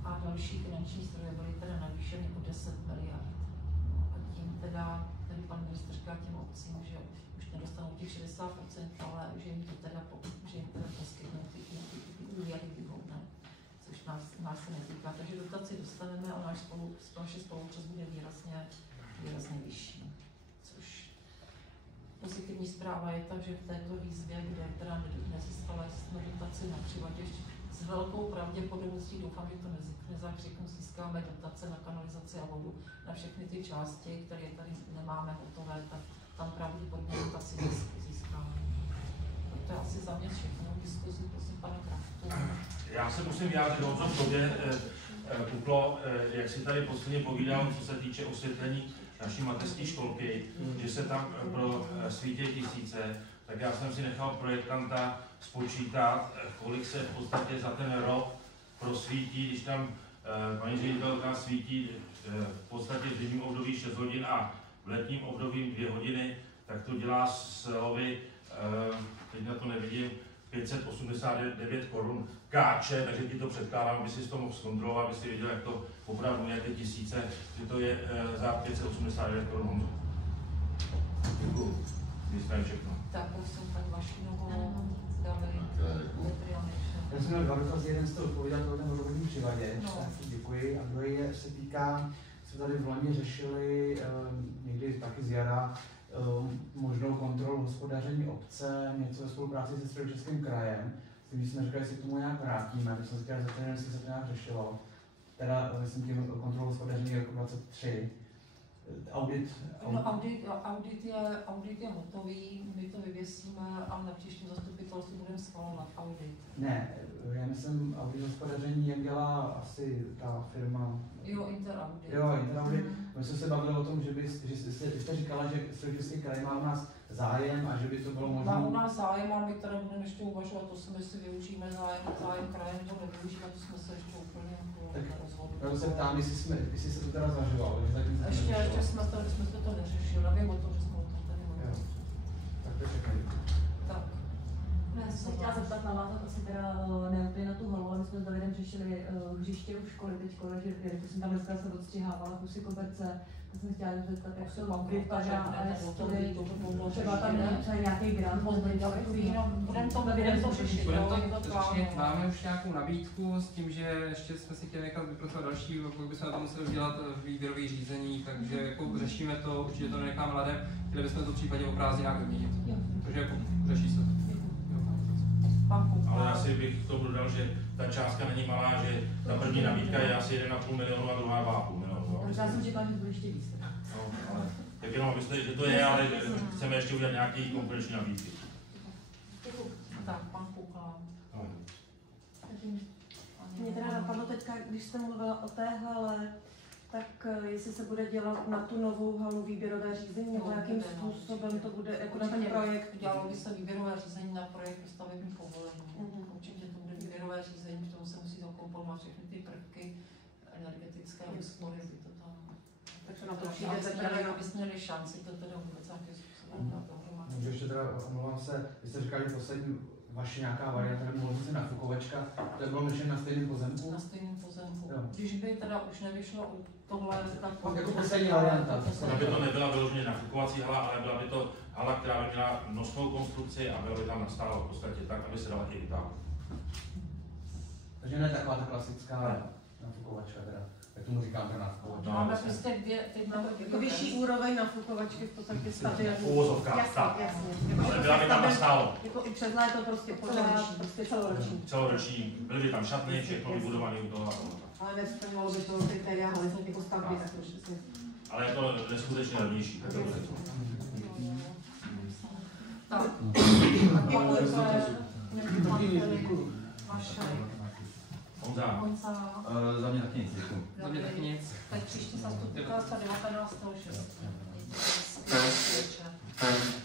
a další finanční zdroje byly teda navýšeny o 10 miliard. A tím teda pan ministr říká těm obcím, že už nedostanou těch 60%, ale že jim to teda poskytnou ty úvěry výhodné, což nás se netýká. Takže dotaci dostaneme a naše spoluúčast bude výrazně vyšší. Což pozitivní zpráva je ta, že v této výzvě, kde teda nezískala jsme dotaci na přivaděč, s velkou pravděpodobností, doufám, že to nezakřiknu, získáme dotace na kanalizaci a vodu na všechny ty části, které tady nemáme hotové, tak tam pravděpodobně dotaci získáme. To je asi za mě všechno v diskuzi, prosím pana Kraftu. Já se musím vyjádřit o tom tobě, Kuklo, jak si tady posledně povídal, co se týče osvětlení naší mateřské školky, že se tam pro svítě tisíce, tak já jsem si nechal projektanta spočítat, kolik se v podstatě za ten rok prosvítí, když tam paní ředitelka svítí v podstatě v zimním období 6 hodin a v letním období 2 hodiny, tak to dělá slovy, teď na to nevidím, 589 korun káče, takže ti to předkládám, aby si to mohl zkontrolovat, aby si věděl, jak to opravdu je ty tisíce, že to je za 589 korun. Děkuju. Jsme všechno. Tak, prosím, paní Vašinovou, dáme Já jsem měl 2 dotazy, jeden jste odpověděl o ten vodovodním přivadě, děkuji, a druhý se týká, jsme tady v loni řešili někdy taky z jara možnou kontrolu hospodaření obce, něco ve spolupráci se Středočeským krajem, s tím, že jsme říkali, že si k tomu nějak vrátíme, když jsme se říkali, že se to nějak řešilo, teda myslím tím kontrolu hospodaření roku 2023. Audit je hotový, my to vyvěsíme a na příštím zastupitelstvu budeme schvalovat audit. Ne, já myslím audit hospodaření, jak dělá asi ta firma. Jo, Interaudit. My jsme se bavili o tom, že jste říkala, že Středočeský kraj má u nás zájem a že by to bylo možné. Má u nás zájem a my teda budeme ještě uvažovat, to jsme si využijeme zájem krajem, to nevyužíme, to jsme se ještě úplně nerozhodli. Já se ptám, jestli se to teda zažívalo. Ještě jsme to neřešili, nevím o tom, že jsme o tom tady mluvili. Tak to je všechno. Tak. Já jsem se chtěla zeptat na vás, asi teda neúplně na tu halu, ale my jsme s Davidem řešili hřiště u školy teďko, že jsem tam dneska se odstřihávala kusy koberce, tak jsem chtěla zeptat, jak to mám vypadá a jestli třeba tam nějaký grant. Budeme to řešit. Máme už nějakou nabídku s tím, že ještě jsme si chtěli nechat vypracovat další, pokud bychom na to museli udělat výběrové řízení, takže jako řešíme to, určitě to nenecháme ladem, chtěli bychom to v případě o prázdninách vyměnit. Takže jako řeší se to. Ale já si bych to dodal, že ta částka není malá, že ta první nabídka je asi 1,5 milionu a druhá 2,5 milionu. Já jsem čekala, že bude ještě víc. Tak jenom abyste, že to je, ale chceme ještě udělat nějaký konkurenční nabídky. Tak, pan Kukla. Mě teda napadlo teďka, když jste mluvila o té hale, tak jestli se bude dělat na tu novou halu výběrové řízení, nebo jakým způsobem to bude, jako na ten projekt? Dělalo by se výběrové řízení na projekt stavební povolení. Určitě to bude výběrové řízení, v tom se musí zakomponovat všechny ty prvky energetické úspory, by to tam. Takže na to přijde, aby měli šanci to teda vůbec nějakým způsobem na to. Můžu ještě teda, omlouvám se, vy jste říkali, že poslední vaše nějaká varianta, nebo mohla se nafukovačka, to bylo myšleno na stejném pozemku? Na stejném pozemku. Jo. Když by teda už nevyšlo tohle, tak... Jako poslední varianta. Aby to nebyla vyloženě nafukovací hala, ale byla by to hala, která by měla nosnou konstrukci a byla by tam nastála v podstatě tak, aby se dala i vytáhnout. Takže ne taková ta klasická nafukovačka teda. Jak tomu říkám, ta nafukovačka. Máme prostě jako vyšší úroveň nafukovačky v podstatě stavy. V uvozovkách, tak. Jasně. Ale byla by tam nastálo. Jako i přes léto prostě pořád, prostě celoroční. Celoroční, byly by tam šatny, všechno vybudované u toho. Ale nesplňovalo by to kritéria, ale jsou jako stavby, tak to přesně. Ale je to neskutečně levnější. Tak. Honza. Za mě taky nic, děkuji. Za mě taky nic. Tak příští zastupitelstva 19.6.